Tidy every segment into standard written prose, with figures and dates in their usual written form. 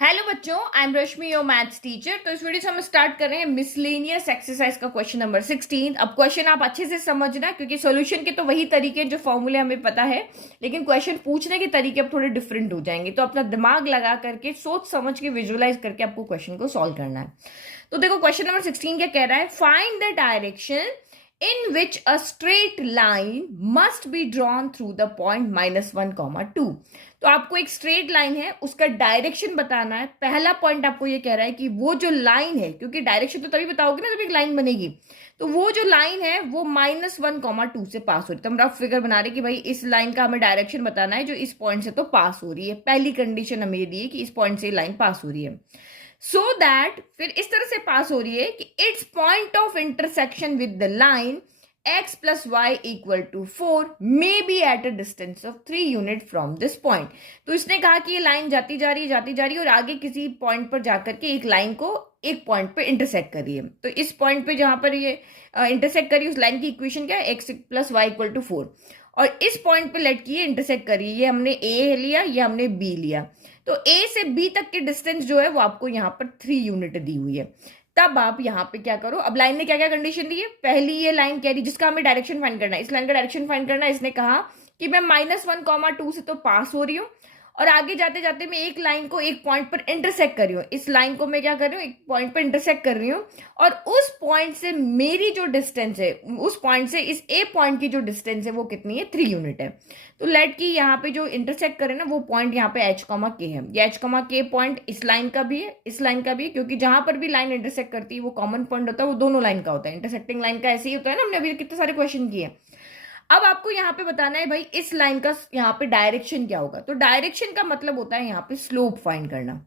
Hello बच्चों, I am Rashmi, your maths teacher. तो इस वीडियो से हम स्टार्ट कर रहे हैं मिसलेनियस एक्सरसाइज का क्वेश्चन नंबर 16। अब क्वेश्चन आप अच्छे से समझना, क्योंकि सॉल्यूशन के तो वही तरीके हैं जो फॉर्मूले हमें पता है, लेकिन क्वेश्चन पूछने के तरीके अब थोड़े डिफरेंट हो जाएंगे। तो अपना दिमाग लगा करके सोच समझ के विजुअलाइज करके आपको क्वेश्चन को सॉल्व करना है। तो देखो, क्वेश्चन नंबर 16 क्या कह रहा है? Find the direction in which a straight line must be drawn through the point -1, 2। तो आपको एक स्ट्रेट लाइन है, उसका डायरेक्शन बताना है। पहला पॉइंट आपको ये कह रहा है कि वो जो लाइन है, क्योंकि डायरेक्शन तो तभी बताओगे ना जब एक लाइन बनेगी, तो वो जो लाइन है वो -1, 2 से पास हो रही है। तो हम रफ फिगर बना रहे कि भाई इस लाइन का हमें डायरेक्शन बताना है जो इस पॉइंट से तो पास हो रही है। पहली कंडीशन हमें ये दी है कि इस पॉइंट से लाइन पास हो रही है, सो दैट फिर इस तरह से पास हो रही है कि it's point of intersection with the line x plus y equal to 4 may be at a distance of 3 unit from this point। तो इसने कहा कि ये लाइन जाती जा रही है और आगे किसी पॉइंट पर जाकर के एक लाइन को एक पॉइंट पे इंटरसेक्ट कर रही है। तो इस पॉइंट पे जहां पर ये इंटरसेक्ट करी, उस लाइन की इक्वेशन क्या है? x plus y equal to 4। और इस पॉइंट पे लेट की ये इंटरसेक्ट करी, ये हमने a लिया, ये हमने b लिया। तो a से b तक की डिस्टेंस जो है वो आपको यहाँ पर 3 यूनिट दी हुई है। तब आप यहाँ पे क्या करो, अब लाइन ने क्या क्या कंडीशन दी है? पहली ये लाइन कह रही जिसका हमें डायरेक्शन फाइंड करना है, इस लाइन का डायरेक्शन फाइंड करना है। इसने कहा कि मैं -1, 2 से तो पास हो रही हूँ और आगे जाते जाते मैं एक लाइन को एक पॉइंट पर इंटरसेक्ट कर रही हूँ। इस लाइन को मैं क्या कर रही हूँ? एक पॉइंट पर इंटरसेक्ट कर रही हूँ और उस पॉइंट से मेरी जो डिस्टेंस है, उस पॉइंट से इस ए पॉइंट की जो डिस्टेंस है वो कितनी है? 3 यूनिट है। तो लेट की यहाँ पे जो इंटरसेक्ट करे ना वो पॉइंट यहाँ पे h, k है। ये h, k पॉइंट इस लाइन का भी है, इस लाइन का भी है, क्योंकि जहां पर भी लाइन इंटरसेक्ट करती है वो कॉमन पॉइंट होता है, वो दोनों लाइन का होता है। इंटरसेक्टिंग लाइन का ऐसे ही होता है ना, हमने अभी कितने सारे क्वेश्चन किए। अब आपको यहाँ पे बताना है भाई इस लाइन का यहाँ पे डायरेक्शन क्या होगा। तो डायरेक्शन का मतलब होता है यहाँ पे स्लोप फाइंड करना।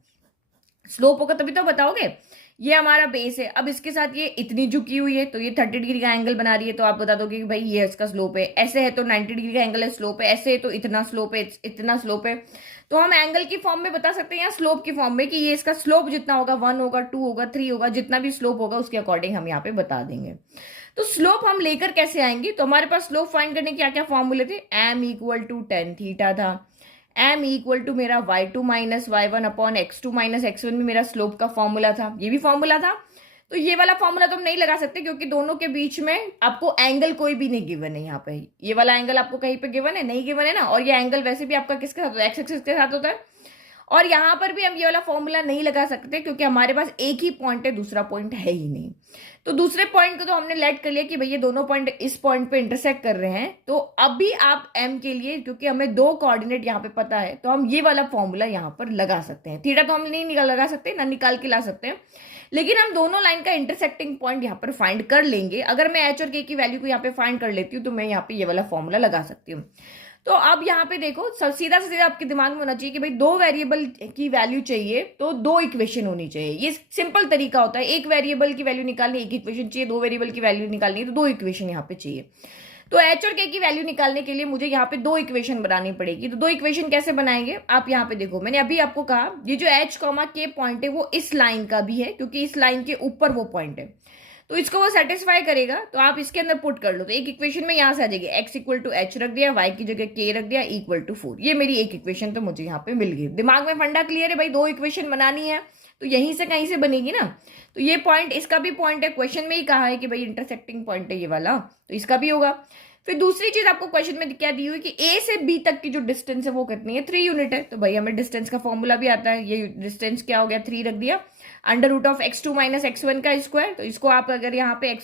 स्लोप होगा तभी तो बताओगे। ये हमारा बेस है, अब इसके साथ ये इतनी झुकी हुई है तो ये 30 डिग्री का एंगल बना रही है, तो आप बता दोगे कि भाई ये इसका स्लोप है। ऐसे है तो 90 डिग्री का एंगल है, स्लोप है। ऐसे है तो इतना स्लोप है, इतना स्लोप है। तो हम एंगल की फॉर्म में बता सकते हैं या स्लोप की फॉर्म में कि ये इसका स्लोप जितना होगा, 1 होगा, 2 होगा, 3 होगा, जितना भी स्लोप होगा उसके अकॉर्डिंग हम यहाँ पे बता देंगे। तो स्लोप हम लेकर कैसे आएंगे? तो हमारे पास स्लोप फाइंड करने के क्या क्या फॉर्मूले थे? m equal to ten theta था, m इक्वल टू मेरा y2 minus y1 upon x2 minus x1 में मेरा स्लोप का फॉर्मूला था, ये भी फॉर्मूला था। तो ये वाला फॉर्मूला तो हम नहीं लगा सकते क्योंकि दोनों के बीच में आपको एंगल कोई भी नहीं गिवन है। यहाँ पे ये वाला एंगल आपको कहीं पे गिवन है? नहीं गिवन है ना। और ये एंगल वैसे भी आपका किसके साथ होता है? एक्स एक्सिस के साथ होता है। और यहां पर भी हम ये वाला फॉर्मूला नहीं लगा सकते क्योंकि हमारे पास एक ही पॉइंट है, दूसरा पॉइंट है ही नहीं। तो दूसरे पॉइंट को तो हमने लेट कर लिया कि भैया दोनों पॉइंट इस पॉइंट पे इंटरसेक्ट कर रहे हैं। तो अभी आप m के लिए, क्योंकि हमें दो कोऑर्डिनेट यहाँ पे पता है, तो हम ये वाला फॉर्मूला यहाँ पर लगा सकते हैं। थीटा तो हम नहीं लगा सकते, ना निकाल के ला सकते हैं, लेकिन हम दोनों लाइन का इंटरसेक्टिंग पॉइंट यहाँ पर फाइंड कर लेंगे। अगर मैं h और k की वैल्यू को यहाँ पे फाइंड कर लेती हूँ तो मैं यहाँ पे ये वाला फॉर्मूला लगा सकती हूँ। तो अब यहाँ पे देखो, सब सीधा से सीधा आपके दिमाग में होना चाहिए कि भाई दो वेरिएबल की वैल्यू चाहिए तो दो इक्वेशन होनी चाहिए। ये सिंपल तरीका होता है। एक वेरिएबल की वैल्यू निकालनी, एक इक्वेशन चाहिए। दो वेरिएबल की वैल्यू निकालनी है तो दो इक्वेशन यहाँ पे चाहिए। तो h और k की वैल्यू निकालने के लिए मुझे यहाँ पे दो इक्वेशन बनानी पड़ेगी। तो दो इक्वेशन कैसे बनाएंगे? आप यहाँ पे देखो, मैंने अभी आपको कहा ये जो h, k पॉइंट है वो इस लाइन का भी है, क्योंकि इस लाइन के ऊपर वो पॉइंट है, तो इसको वो सेटिस्फाई करेगा। तो आप इसके अंदर पुट कर लो। तो एक इक्वेशन में यहां से आ जाएगी x इक्वल टू एच रख दिया, y की जगह k रख दिया, इक्वल टू 4। ये मेरी एक इक्वेशन तो मुझे यहाँ पे मिल गई। दिमाग में फंडा क्लियर है भाई? दो इक्वेशन बनानी है तो यहीं से कहीं से बनेगी ना। तो ये पॉइंट, इसका भी पॉइंट है, क्वेश्चन में ही कहा है कि भाई इंटरसेक्टिंग पॉइंट है ये वाला, तो इसका भी होगा। फिर दूसरी चीज आपको क्वेश्चन में क्या दी हुई कि a से b तक की जो डिस्टेंस है वो कितनी है? 3 यूनिट है। तो भाई हमें डिस्टेंस का फॉर्मूला भी आता है। ये डिस्टेंस क्या हो गया? 3 रख दिया, under root of x2 minus x1 का स्क्वायर। तो इसको आप अगर यहाँ पे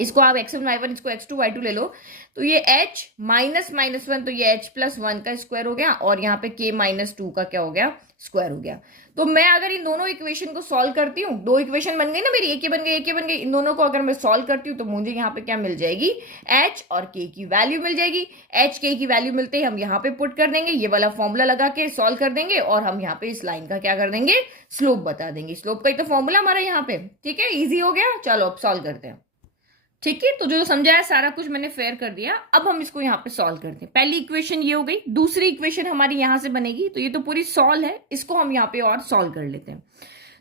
इसको आप x1 y1, इसको x2 y2 ले लो, तो ये h -1, तो ये h प्लस 1 का स्क्वायर हो गया, और यहाँ पे k -2 का क्या हो गया? स्क्वायर हो गया। तो मैं अगर इन दोनों इक्वेशन को सॉल्व करती हूँ, दो इक्वेशन बन गई ना मेरी, एक ही बन गई, एक ही बन गई। इन दोनों को अगर मैं सॉल्व करती हूँ तो मुझे यहाँ पे क्या मिल जाएगी? h और k की वैल्यू मिल जाएगी। h, k की वैल्यू मिलते ही हम यहाँ पे पुट कर देंगे, ये वाला फॉर्मूला लगा के सॉल्व कर देंगे, और हम यहाँ पे इस लाइन का क्या कर देंगे? स्लोप बता देंगे। स्लोप का ही तो फॉर्मूला हमारा यहाँ पे। ठीक है, ईजी हो गया। चलो अब सॉल्व करते हैं। ठीक है, तो जो समझाया सारा कुछ मैंने फेयर कर दिया। अब हम इसको यहाँ पे सॉल्व करते हैं। पहली इक्वेशन ये हो गई, दूसरी इक्वेशन हमारी यहां से बनेगी। तो ये तो पूरी सॉल्व है, इसको हम यहाँ पे और सॉल्व कर लेते हैं।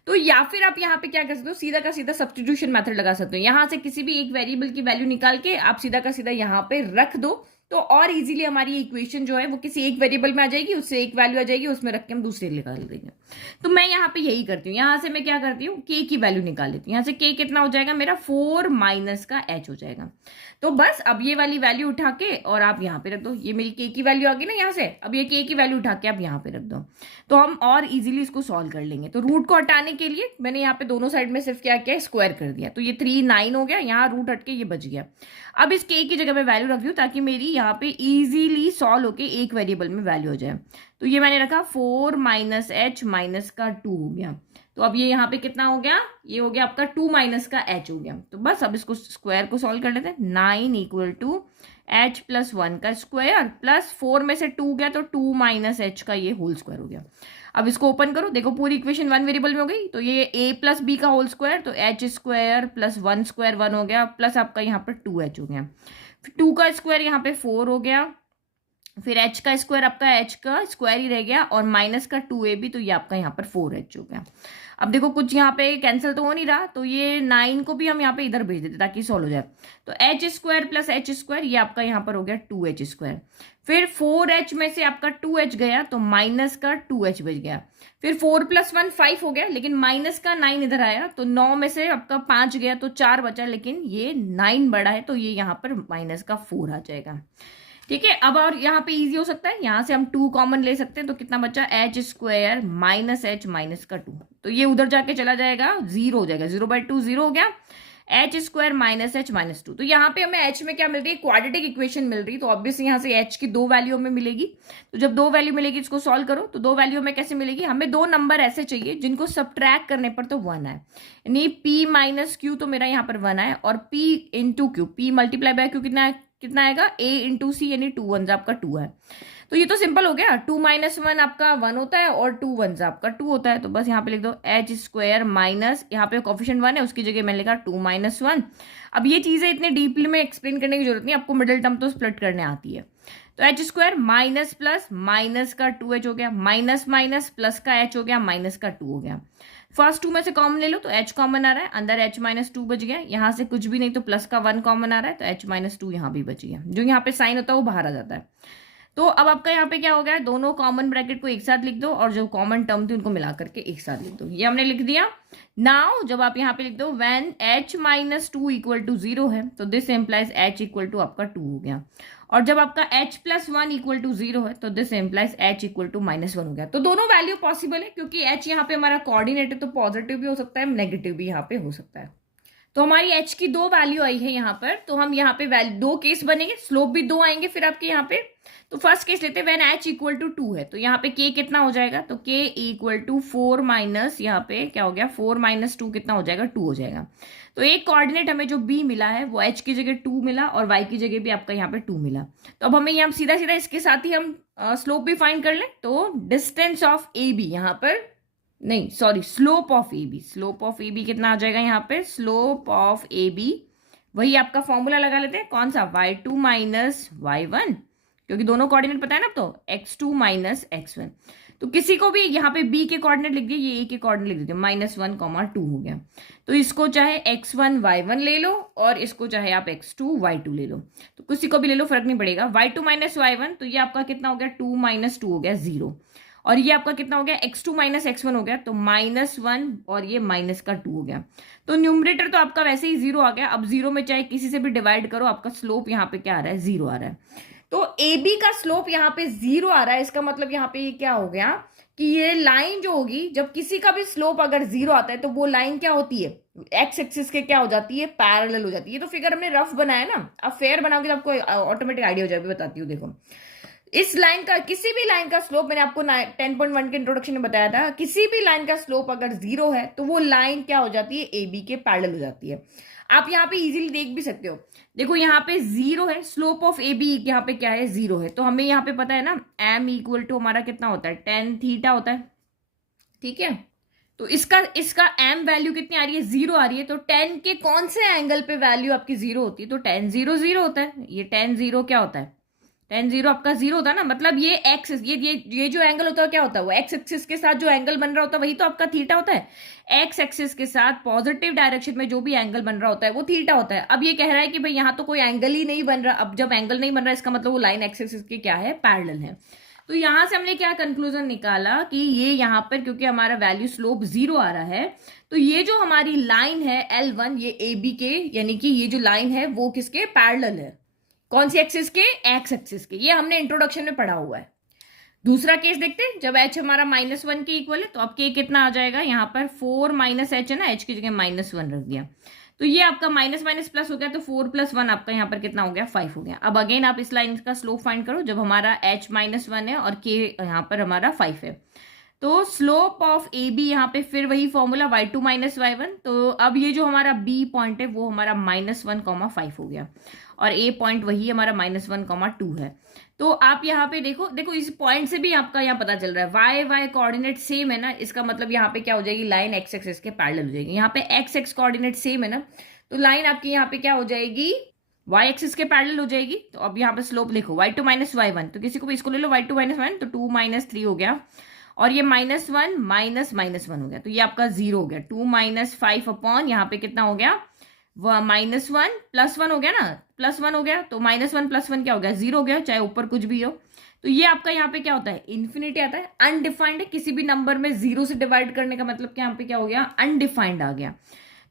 तो या फिर आप यहाँ पे क्या कर सकते हो? सीधा का सीधा सब्स्टिट्यूशन मेथड लगा सकते हो। यहां से किसी भी एक वेरिएबल की वैल्यू निकाल के आप सीधा का सीधा यहाँ पे रख दो, तो और इजीली हमारी इक्वेशन जो है वो किसी एक वेरिएबल में आ जाएगी, उससे एक वैल्यू आ जाएगी, उसमें रख के हम दूसरे निकाल देंगे। तो मैं यहाँ पे यही करती हूँ, यहाँ से मैं क्या करती हूँ, k की वैल्यू निकाल लेती हूँ। यहाँ से k कितना हो जाएगा मेरा 4 माइनस का h हो जाएगा। तो बस अब ये वाली वैल्यू उठा के और आप यहाँ पे रख दो, ये मेरी k की वैल्यू आ गई ना यहाँ से, अब ये k की वैल्यू उठा के आप यहाँ पे रख दो, तो हम और इजीली इसको सॉल्व कर लेंगे। तो रूट को हटाने के लिए मैंने यहाँ पे दोनों साइड में सिर्फ क्या किया, स्क्वायर कर दिया, तो ये 3 9 हो गया, यहाँ रूट हट के ये बच गया। अब इस k की जगह मैं वैल्यू रख दूँ ताकि मेरी यहाँ पे इजीली सॉल्व होके एक वेरिएबल में वैल्यू हो जाए। तो ये मैंने रखा 4 माइनस एच माइनस का 2 हो गया। तो अब ये यहाँ पे कितना हो गया, ये हो गया आपका 2 माइनस का h हो गया। तो बस अब इसको स्क्वायर को सॉल्व कर लेते हैं। 9 इक्वल टू h प्लस 1 का स्क्वायर प्लस 4 में से 2 गया तो 2 माइनस h का ये होल स्क्वायर हो गया। अब इसको ओपन करो, देखो पूरी इक्वेशन 1 वेरिएबल में हो गई। तो ये a प्लस बी का होल स्क्वायर, तो h स्क्वायर प्लस 1 स्क्वायर 1 हो गया, प्लस आपका यहाँ पर 2h हो गया, फिर 2 का स्क्वायर यहाँ पे 4 हो गया, फिर h का स्क्वायर आपका h का स्क्वायर ही रह गया, और माइनस का 2ab, तो ये आपका यहाँ पर 4h हो गया। अब देखो कुछ यहाँ पे कैंसिल तो हो नहीं रहा, तो ये 9 को भी हम यहाँ पे इधर भेज देते ताकि सॉल्व हो जाए। तो h square plus h square, ये आपका यहाँ पर हो गया 2h स्क्वायर, फिर 4h में से आपका 2h गया तो माइनस का 2h बच गया, फिर 4 प्लस 1 5 हो गया, लेकिन माइनस का 9 इधर आया तो 9 में से आपका 5 गया तो 4 बचा, लेकिन ये 9 बड़ा है तो ये यहाँ पर माइनस का 4 आ जाएगा। ठीक है, अब और यहाँ पे इजी हो सकता है, यहाँ से हम 2 कॉमन ले सकते हैं, तो कितना बचा, h square minus h minus का 2, तो ये उधर जाके चला जाएगा, 0 हो जाएगा, 0/2 0 हो गया, h square minus h minus 2। तो यहाँ पे हमें h में क्या मिल रही है, क्वाड्रेटिक इक्वेशन मिल रही है, तो ऑब्वियसली यहाँ से h की 2 वैल्यू हमें मिलेगी। तो जब 2 वैल्यू मिलेगी इसको सॉल्व करो, तो 2 वैल्यू हमें कैसे मिलेगी, हमें 2 नंबर ऐसे चाहिए जिनको सब्ट्रैक्ट करने पर तो 1 आए, यानी p माइनस q, तो मेरा यहाँ पर 1 आए, और p into Q, p multiply by q कितना आएगा, a इंटू सी, यानी 2 1 आपका 2 है। तो ये तो सिंपल हो गया, 2 माइनस 1 आपका 1 होता है और 2 1 आपका 2 होता है। तो बस यहाँ पे लिख दो h स्क्वायर माइनस, यहाँ पे कोफिशिएंट 1 है, उसकी जगह मैंने लिखा 2 माइनस 1। अब ये चीजें इतने डीपली में एक्सप्लेन करने की जरूरत नहीं, आपको मिडिल टर्म तो स्प्लिट करने आती है। तो h square minus plus minus का 2h हो गया, माइनस माइनस प्लस का h हो गया, माइनस का 2 हो गया। फर्स्ट 2 में से कॉमन ले लो, तो h कॉमन आ रहा है, अंदर h माइनस 2 बच गया, यहाँ से कुछ भी नहीं तो प्लस का 1 कॉमन आ रहा है, तो h माइनस 2 यहाँ भी बच गया, जो यहाँ पे साइन होता है वो बाहर आ जाता है। तो अब आपका यहाँ पे क्या हो गया, दोनों कॉमन ब्रैकेट को एक साथ लिख दो, और जो कॉमन टर्म थी उनको मिला करके एक साथ लिख दो, ये हमने लिख दिया। नाउ जब आप यहाँ पे लिख दो when h minus 2 equal to 0 है, तो this implies h equal to आपका 2 हो गया, और जब आपका h प्लस 1 इक्वल टू 0 है, तो this implies h equal to minus 1 हो गया। तो दोनों वैल्यू पॉसिबल है, क्योंकि h यहाँ पे हमारा कोऑर्डिनेट है, तो पॉजिटिव भी हो सकता है, नेगेटिव भी यहाँ पे हो सकता है। तो हमारी h की 2 वैल्यू आई है यहाँ पर, तो हम यहाँ पे वैल्यू 2 केस बनेंगे, स्लोप भी 2 आएंगे फिर आपके यहाँ पे। तो फर्स्ट केस लेते हैं व्हेन h इक्वल टू 2 है, तो यहाँ पे k कितना हो जाएगा, तो k इक्वल टू 4 माइनस, यहाँ पे क्या हो गया, 4 माइनस 2 कितना हो जाएगा, 2 हो जाएगा। तो एक कोऑर्डिनेट हमें जो b मिला है वो h की जगह 2 मिला, और y की जगह भी आपका यहाँ पे 2 मिला। तो अब हमें यहाँ सीधा सीधा इसके साथ ही हम स्लोप भी फाइंड कर लें। तो डिस्टेंस ऑफ ए बी यहाँ पर, नहीं sorry, slope of A B, slope of A B कितना आ जाएगा यहाँ पे, स्लोप ऑफ ए बी, वही आपका फॉर्मूला लगा लेते हैं, कौन सा, y2 माइनस y1, क्योंकि दोनों कोऑर्डिनेट पता है ना, तो x2 माइनस x1। तो किसी को भी यहाँ पे b के कोऑर्डिनेट लिख दिए, ये a के कोऑर्डिनेट लिख दिए, -1, 2 हो गया। तो इसको चाहे x1 y1 ले लो, और इसको चाहे आप x2 y2 ले लो, तो किसी को भी ले लो, फर्क नहीं पड़ेगा। y2 माइनस y1, तो ये आपका कितना हो गया, 2 माइनस 2 हो गया 0, और ये आपका कितना हो गया, x2 माइनस x1 हो गया, तो -1, और ये माइनस का 2 हो गया। तो न्यूमरेटर तो आपका वैसे ही 0 आ गया। अब 0 में चाहे किसी से भी डिवाइड करो, आपका स्लोप यहाँ पे क्या आ रहा है, 0 आ रहा है। तो ए बी का स्लोप यहाँ पे 0 आ रहा है, इसका मतलब यहाँ पे ये क्या हो गया कि ये लाइन जो होगी, जब किसी का भी स्लोप अगर 0 आता है, तो वो लाइन क्या होती है, एक्स एक्सिस के क्या हो जाती है, पैरेलल हो जाती है। तो फिगर हमने रफ बनाया ना, अब फेयर बनाओगे तो आपको ऑटोमेटिक आइडिया हो जाएगा, बताती हूँ। देखो इस लाइन का, किसी भी लाइन का स्लोप, मैंने आपको 10.1 के इंट्रोडक्शन में बताया था, किसी भी लाइन का स्लोप अगर 0 है तो वो लाइन क्या हो जाती है, ए बी के पैरेलल हो जाती है। आप यहाँ पे इजीली देख भी सकते हो, देखो यहाँ पे 0 है, स्लोप ऑफ ए बी यहाँ पे क्या है, 0 है, तो हमें यहाँ पे पता है ना m इक्वल टू हमारा कितना होता है, tan थीटा होता है, ठीक है। तो इसका m वैल्यू कितनी आ रही है, 0 आ रही है, तो tan के कौन से एंगल पे वैल्यू आपकी 0 होती है, तो tan 0 0 होता है, ये tan 0 क्या होता है, tan 0 आपका 0 होता है ना, मतलब ये एक्स, ये जो एंगल होता है क्या होता है, वो एक्स एक्सिस के साथ जो एंगल बन रहा होता है वही तो आपका थीटा होता है। एक्स एक्सिस के साथ पॉजिटिव डायरेक्शन में जो भी एंगल बन रहा होता है वो थीटा होता है। अब ये कह रहा है कि भाई यहाँ तो कोई एंगल ही नहीं बन रहा। अब जब एंगल नहीं बन रहा इसका मतलब वो लाइन एक्स एक्सिस के क्या है, पैरेलल है। तो यहां से हमने क्या कंक्लूजन निकाला कि ये यहाँ पर क्योंकि हमारा वैल्यू स्लोप 0 आ रहा है, तो ये जो हमारी लाइन है L1, ये ए बी के, यानी कि ये जो लाइन है वो किसके पैरेलल है, कौन सी एक्सिस के, एक्स एक्सिस के। ये हमने इंट्रोडक्शन में पढ़ा हुआ है। दूसरा केस देखते हैं, जब h हमारा -1 के इक्वल है तो अब k कितना आ जाएगा, यहाँ पर 4 - h है ना, h की जगह -1 रख दिया, तो ये आपका माइनस माइनस प्लस हो गया, तो 4 + 1 आपका यहाँ पर कितना हो गया, 5 हो गया। अब अगेन आप इस लाइन का स्लोप फाइंड करो, जब हमारा h -1 है और k यहाँ पर हमारा 5 है, तो स्लोप ऑफ ए बी यहाँ पे फिर वही फॉर्मूला y2 - y1। तो अब ये जो हमारा b पॉइंट है वो हमारा -1,5 हो गया, और a पॉइंट वही हमारा -1,2 है। तो आप यहाँ पे देखो इस पॉइंट से भी आपका यहाँ पता चल रहा है y कोऑर्डिनेट सेम है ना, इसका मतलब यहाँ पे क्या हो जाएगी, लाइन x एक्सिस के पैरेलल हो जाएगी। यहाँ पे x कोऑर्डिनेट सेम है ना, तो लाइन आपकी यहाँ पे क्या हो जाएगी, y एक्सिस के पैरेलल हो जाएगी। तो अब यहाँ पे स्लोप लिखो y2 - y1, तो किसी को भी इसको ले लो, y2 - 1 तो 2 - 3 हो गया, और ये -1 -1 हो गया, तो ये आपका 0 हो गया। 2 - 5 अपॉन यहाँ पे कितना हो गया, वह -1 + 1 हो गया ना, +1 हो गया, तो -1 + 1 क्या हो गया, 0 हो गया, चाहे ऊपर कुछ भी हो। तो ये आपका यहाँ पे क्या होता है, इन्फिनिटी आता है, अनडिफाइंड है। किसी भी नंबर में 0 से डिवाइड करने का मतलब क्या, यहाँ पे क्या हो गया, अनडिफाइंड आ गया।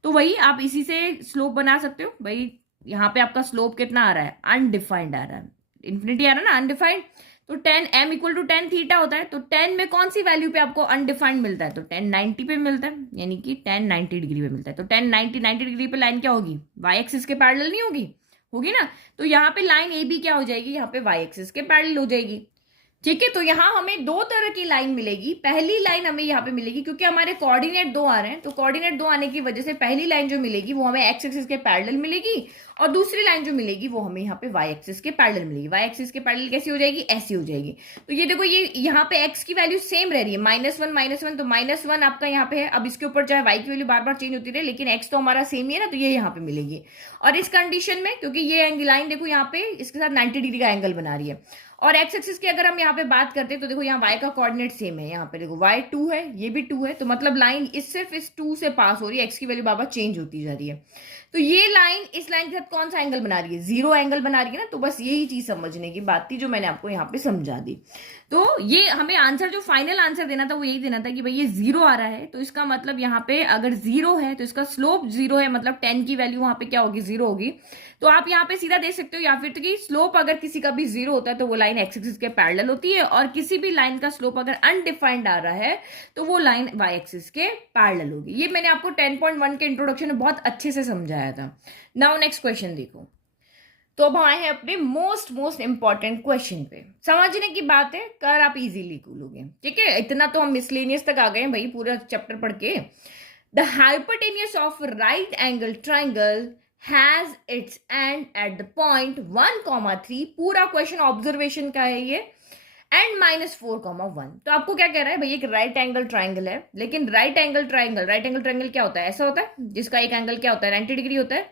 तो वही आप इसी से स्लोप बना सकते हो भाई, यहाँ पे आपका स्लोप कितना आ रहा है, अनडिफाइंड आ रहा है, इन्फिनिटी आ रहा है ना, अनडिफाइंड। तो tan m = tan थीटा होता है, तो tan में कौन सी वैल्यू पे आपको अनडिफाइंड मिलता है, तो tan 90 पे मिलता है, यानी कि tan 90 डिग्री पे मिलता है। तो tan 90 डिग्री पे लाइन क्या होगी, y एक्सिस के पैरेलल नहीं होगी, होगी ना। तो यहाँ पे लाइन ए बी क्या हो जाएगी, यहाँ पे y एक्सिस के पैरेलल हो जाएगी। ठीक है, तो यहां हमें दो तरह की लाइन मिलेगी। पहली लाइन हमें यहाँ पे मिलेगी क्योंकि हमारे कोऑर्डिनेट 2 आ रहे हैं, तो कोऑर्डिनेट 2 आने की वजह से पहली लाइन जो मिलेगी वो हमें एक्स एक्सिस के पैरेलल मिलेगी, और दूसरी लाइन जो मिलेगी वो हमें यहाँ पे वाई एक्सिस के पैरेलल मिलेगी। वाई एक्सिस के पैरेलल कैसी हो जाएगी, ऐसी हो जाएगी। तो ये देखो, ये यहाँ पे एक्स की वैल्यू सेम रह रही है, -1 तो -1 आपका यहाँ पे है। अब इसके ऊपर चाहे वाई की वैल्यू बार बार चेंज होती रहे, लेकिन एक्स तो हमारा सेम ही है ना, तो ये यहाँ पे मिलेगी। और इस कंडीशन में क्योंकि ये लाइन देखो यहाँ पे इसके साथ 90 डिग्री का एंगल बना रही है, और एक्स एक्सिस की अगर हम यहाँ पे बात करते हैं तो देखो यहाँ y का कोऑर्डिनेट सेम है, यहाँ पे देखो y 2 है, ये भी 2 है, तो मतलब लाइन सिर्फ इस 2 से पास हो रही है, एक्स की वैल्यू बार बार चेंज होती जा रही है। तो ये लाइन इस लाइन के साथ कौन सा एंगल बना रही है, 0 एंगल बना रही है ना। तो बस यही चीज समझने की बात थी जो मैंने आपको यहाँ पे समझा दी। तो ये हमें आंसर, जो फाइनल आंसर देना था वो यही देना था कि भाई ये 0 आ रहा है, तो इसका मतलब यहाँ पे अगर 0 है तो इसका स्लोप 0 है, मतलब 10 की वैल्यू वहां पे क्या होगी, 0 होगी। तो आप यहाँ पे सीधा देख सकते हो, या फिर तो कि स्लोप अगर किसी का भी 0 होता है तो वो लाइन एक्स एक्सिस के पैरेलल होती है, और किसी भी लाइन का स्लोप अगर अनडिफाइंड आ रहा है तो वो लाइन वाई एक्सिस के पैरेलल होगी। ये मैंने आपको 10.1 के इंट्रोडक्शन में बहुत अच्छे से समझाया था। नाउ नेक्स्ट क्वेश्चन देखो। तो अब आए हैं अपने मोस्ट इंपॉर्टेंट क्वेश्चन पे। समझने की बात है, कर आप इजीली लोगे, ठीक है। इतना तो हम मिसलेनियस तक आ गए हैं भाई, पूरा चैप्टर पढ़ के। The hypotenuse of right angle triangle has its and at the point 1,3। पूरा क्वेश्चन ऑब्जर्वेशन का है ये, एंड -4,1। तो आपको क्या कह रहा है भाई, एक राइट एंगल ट्राइंगल है, लेकिन राइट एंगल ट्राइंगल क्या होता है, ऐसा होता है जिसका एक एंगल क्या होता है, 90 डिग्री होता है।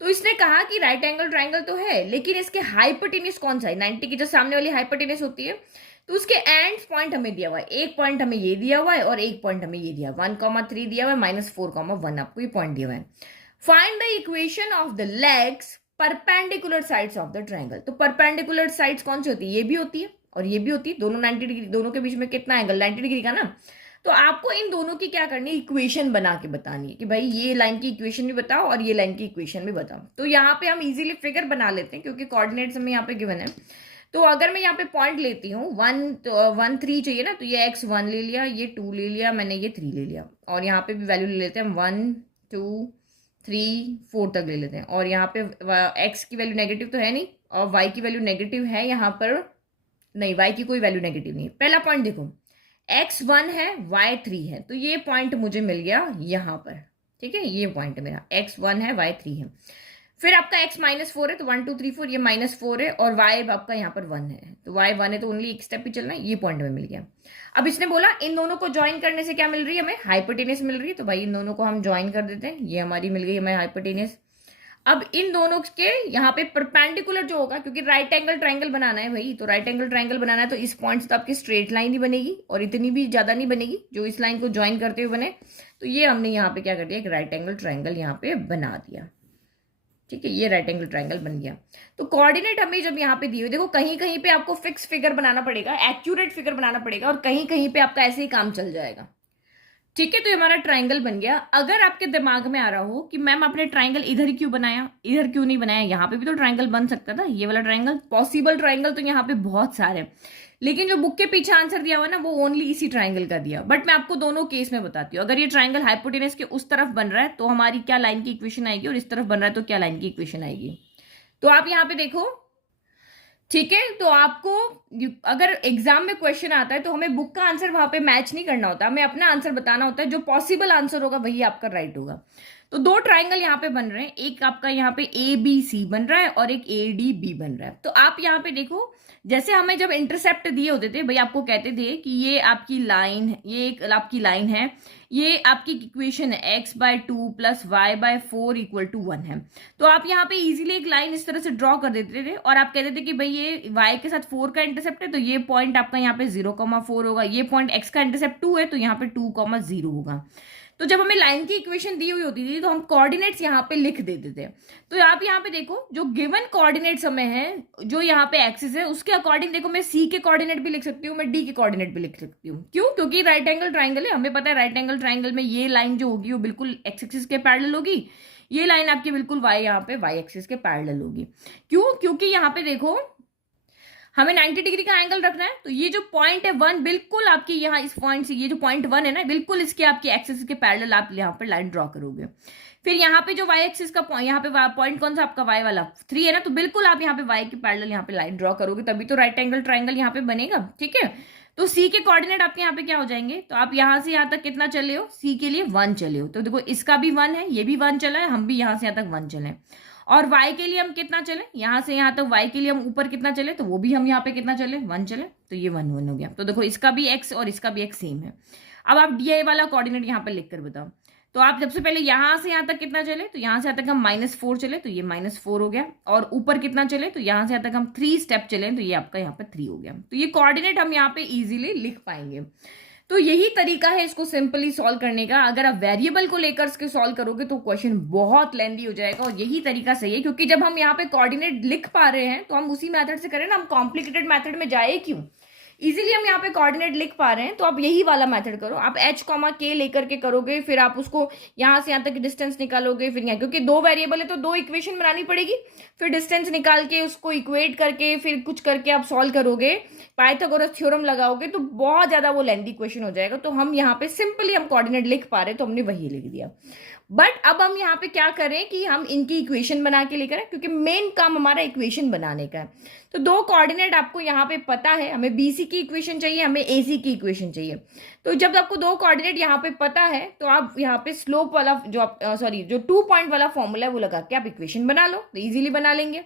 तो इसने कहा कि राइट एंगल ट्राइंगल तो है, लेकिन इसके हाइपोटेनियस कौन सा है, 90 की जो सामने वाली हाइपोटेनियस होती है, तो उसके एंड पॉइंट हमें दिया हुआ है। एक पॉइंट हमें ये दिया हुआ है और एक पॉइंट हमें ये दिया, 1,3 दिया हुआ है, -4,1 आपको ये पॉइंट दिया हुआ है। Find the equation of the legs perpendicular sides of the triangle. तो परपेंडिकुलर साइड्स कौन सी होती है, ये भी होती है और ये भी होती है, दोनों 90 डिग्री, दोनों के बीच में कितना एंगल, 90 डिग्री का ना। तो आपको इन दोनों की क्या करनी है, इक्वेशन बना के बतानी है कि भाई ये लाइन की इक्वेशन भी बताओ और ये लाइन की इक्वेशन भी बताओ। तो यहाँ पे हम इजीली फिगर बना लेते हैं क्योंकि कोऑर्डिनेट्स हमें यहाँ पे गिवन है। तो अगर मैं यहाँ पे पॉइंट लेती हूँ 1 3 चाहिए ना, तो ये x1 ले लिया, ये 2 ले लिया मैंने, ये 3 ले लिया, और यहाँ पे भी वैल्यू ले लेते हैं हम 1 2 3 4 तक ले लेते हैं। और यहाँ पे x की वैल्यू नेगेटिव तो है नहीं, और y की वैल्यू नेगेटिव है यहाँ पर, नहीं y की कोई वैल्यू नेगेटिव नहीं है। पहला पॉइंट देखो, x1 है y3 है, तो ये पॉइंट मुझे मिल गया यहाँ पर, ठीक है। ये पॉइंट मेरा x1 है y3 है। फिर आपका x -4 है, तो 1 2 3 4, ये -4 है, और y आपका यहाँ पर 1 है, तो y 1 है तो ओनली एक स्टेप ही चलना है, ये पॉइंट में मिल गया। अब इसने बोला इन दोनों को ज्वाइन करने से क्या मिल रही है हमें, हाइपोटेनियस मिल रही है। तो भाई इन दोनों को हम ज्वाइन कर देते हैं, ये हमारी मिल गई हमें हाइपोटेनियस। अब इन दोनों के यहाँ पे परपेंडिकुलर जो होगा, क्योंकि राइट एंगल ट्राइंगल बनाना है भाई, तो राइट एंगल ट्राइंगल बनाना है तो इस पॉइंट से तो आपकी स्ट्रेट लाइन ही बनेगी और इतनी भी ज्यादा नहीं बनेगी जो इस लाइन को ज्वाइन करते हुए बने। तो ये हमने यहाँ पे क्या कर दिया, एक राइट एंगल ट्राइंगल यहाँ पे बना दिया। ठीक है, ये राइट एंगल ट्राइंगल बन गया। तो कोऑर्डिनेट हमें जब यहाँ पे दिए हुए, देखो कहीं कहीं पे आपको फिक्स फिगर बनाना पड़ेगा, एक्यूरेट फिगर बनाना पड़ेगा, और कहीं कहीं पे आपका ऐसे ही काम चल जाएगा। ठीक है, तो ये हमारा ट्राइंगल बन गया। अगर आपके दिमाग में आ रहा हो कि मैम आपने ट्राइंगल इधर क्यों बनाया, इधर क्यों नहीं बनाया, यहाँ पे भी तो ट्राइंगल बन सकता था, ये वाला ट्राइंगल, पॉसिबल ट्राइंगल तो यहाँ पे बहुत सारे हैं, लेकिन जो बुक के पीछे आंसर दिया हुआ ना वो ओनली इसी ट्राइंगल का दिया। बट मैं आपको दोनों केस में बताती हूँ। अगर ये ट्राइंगल हाइपोटेनस के उस तरफ बन रहा है तो हमारी क्या लाइन की इक्वेशन आएगी, और इस तरफ बन रहा है तो क्या लाइन की इक्वेशन आएगी। तो आप यहाँ पे देखो, ठीक है, तो आपको अगर एग्जाम में क्वेश्चन आता है तो हमें बुक का आंसर वहां पे मैच नहीं करना होता, हमें अपना आंसर बताना होता है। जो पॉसिबल आंसर होगा वही आपका राइट होगा। तो दो ट्राइंगल यहाँ पे बन रहे हैं, एक आपका यहाँ पे ए बी सी बन रहा है और एक ए डी बी बन रहा है। तो आप यहाँ पे देखो, जैसे हमें जब इंटरसेप्ट दिए होते थे भाई, आपको कहते थे कि ये आपकी लाइन, ये एक आपकी लाइन है, ये आपकी इक्वेशन है x/2 plus y/4 equal to 1 है। तो आप यहाँ पे इजीली एक लाइन इस तरह से ड्रॉ कर देते थे और आप कहते थे कि भाई ये y के साथ 4 का इंटरसेप्ट है तो ये पॉइंट आपका यहाँ पे 0,4 होगा, ये पॉइंट x का इंटरसेप्ट 2 है तो यहाँ पे 2,0 होगा। तो जब हमें लाइन की इक्वेशन दी हुई होती थी तो हम कोऑर्डिनेट्स यहाँ पे लिख देते थे। तो आप यहाँ पे देखो, जो गिवन कोऑर्डिनेट्स हमें है, जो यहाँ पे एक्सिस है उसके अकॉर्डिंग देखो, मैं सी के कोऑर्डिनेट भी लिख सकती हूँ, मैं डी के कोऑर्डिनेट भी लिख सकती हूँ। क्यों? क्योंकि राइट एंगल ट्राइंगल है, हमें पता है राइट एंगल ट्राइंगल में ये लाइन जो होगी वो बिल्कुल एक्स एक्सिस के पैरेलल होगी, ये लाइन आपकी बिल्कुल वाई यहाँ पे वाई एक्सिस के पैरेलल होगी। क्यों? क्योंकि यहाँ पे देखो हमें 90 डिग्री का एंगल रखना है, तो ये जो पॉइंट है 1 बिल्कुल आपकी यहाँ इस पॉइंट से, ये जो पॉइंट 1 है ना बिल्कुल इसके आपके एक्सिस के पैरेलल आप यहाँ पर लाइन ड्रॉ करोगे। फिर यहाँ पे जो वाई एक्सिस का पॉइंट, यहाँ पे पॉइंट कौन सा आपका वाई वाला 3 है ना, तो बिल्कुल आप यहाँ पे वाई के पैरेलल यहाँ पे लाइन ड्रॉ करोगे, तभी तो राइट एंगल ट्राइंगल यहाँ पे बनेगा। ठीक है, तो सी के कोऑर्डिनेट आपके यहाँ पे क्या हो जाएंगे, तो आप यहाँ से यहाँ तक कितना चले हो, सी के लिए 1 चले हो, तो देखो इसका भी 1 है, ये भी 1 चला है, हम भी यहाँ से यहाँ तक 1 चले। और y के लिए हम कितना चले, यहां से यहां तक y के लिए हम ऊपर कितना चले, तो वो भी हम यहाँ पे कितना चले, 1 चले, तो ये 1 1 हो गया। तो देखो इसका भी x और इसका भी x सेम है। अब आप डी वाला कोऑर्डिनेट यहाँ पे लिख कर बताओ। तो आप सबसे पहले यहां से यहां तक कितना चले, तो यहां से यहां तक हम -4 चले, तो ये -4 हो गया। और ऊपर कितना चले, तो यहां से यहां तक हम 3 स्टेप चले, तो ये आपका यहाँ पे 3 हो गया। तो ये कोऑर्डिनेट हम यहाँ पे इजीली लिख पाएंगे। तो यही तरीका है इसको सिंपली सॉल्व करने का। अगर आप वेरिएबल को लेकर इसके सॉल्व करोगे तो क्वेश्चन बहुत लेंदी हो जाएगा, और यही तरीका सही है, क्योंकि जब हम यहाँ पे कोऑर्डिनेट लिख पा रहे हैं तो हम उसी मेथड से करें ना, हम कॉम्प्लिकेटेड मेथड में जाए क्यों, इजीली हम यहाँ पे कोऑर्डिनेट लिख पा रहे हैं, तो आप यही वाला मेथड करो। आप h, k लेकर के करोगे, फिर आप उसको यहाँ से यहाँ तक डिस्टेंस निकालोगे, फिर यहाँ क्योंकि 2 वेरिएबल है तो 2 इक्वेशन बनानी पड़ेगी, फिर डिस्टेंस निकाल के उसको इक्वेट करके फिर कुछ करके आप सॉल्व करोगे, पाइथागोरस थ्योरम लगाओगे, तो बहुत ज्यादा वो लेंथी क्वेश्चन हो जाएगा। तो हम यहाँ पे सिंपली हम कोऑर्डिनेट लिख पा रहे हैं तो हमने वही लिख दिया। बट अब हम यहाँ पे क्या करें कि हम इनकी इक्वेशन बना के लेकर आए, क्योंकि मेन काम हमारा इक्वेशन बनाने का है। तो 2 कोऑर्डिनेट आपको यहाँ पे पता है, हमें बीसी की इक्वेशन चाहिए, हमें एसी की इक्वेशन चाहिए। तो जब आपको 2 कोऑर्डिनेट यहाँ पे पता है तो आप यहाँ पे स्लोप वाला जो आप जो 2 पॉइंट वाला फॉर्मूला है वो लगा के आप इक्वेशन बना लो, तो इजीली बना लेंगे।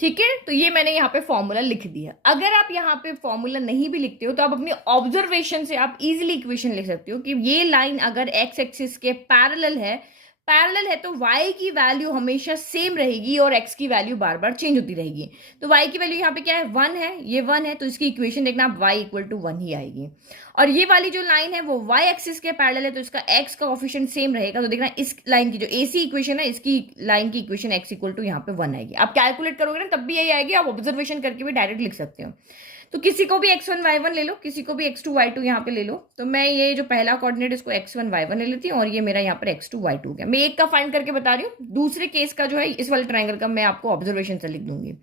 ठीक है, तो ये मैंने यहाँ पे फॉर्मूला लिख दिया। अगर आप यहाँ पे फॉर्मूला नहीं भी लिखते हो तो आप अपनी ऑब्जर्वेशन से आप इजीली इक्वेशन लिख सकते हो कि ये लाइन अगर एक्स एक्सिस के पैरेलल है तो y की वैल्यू हमेशा सेम रहेगी और x की वैल्यू बार बार चेंज होती रहेगी। तो y की वैल्यू यहाँ पे क्या है, 1 है, ये 1 है, तो इसकी इक्वेशन देखना आप y इक्वल टू 1 ही आएगी। और ये वाली जो लाइन है वो y एक्सिस के पैरेलल है तो इसका x का कोफिशिएंट सेम रहेगा। तो देखना इस लाइन की जो AC इक्वेशन है, इसकी लाइन की इक्वेशन x इक्वल टू यहाँ पे 1 आएगी। आप कैलकुलेट करोगे ना तब भी यही आएगी, आप ऑब्जर्वेशन करके भी डायरेक्ट लिख सकते हो। तो किसी को भी x1 y1 ले लो, किसी को भी x2 y2 यहाँ पे ले लो। तो मैं ये जो पहला कोऑर्डिनेट इसको x1 y1 ले लेती हूँ और ये मेरा यहाँ पर x2 y2 हो गया। मैं एक का फाइंड करके बता रही हूँ, दूसरे केस का जो है इस वाले ट्राइंगल का मैं आपको ऑब्जर्वेशन से लिख दूंगी।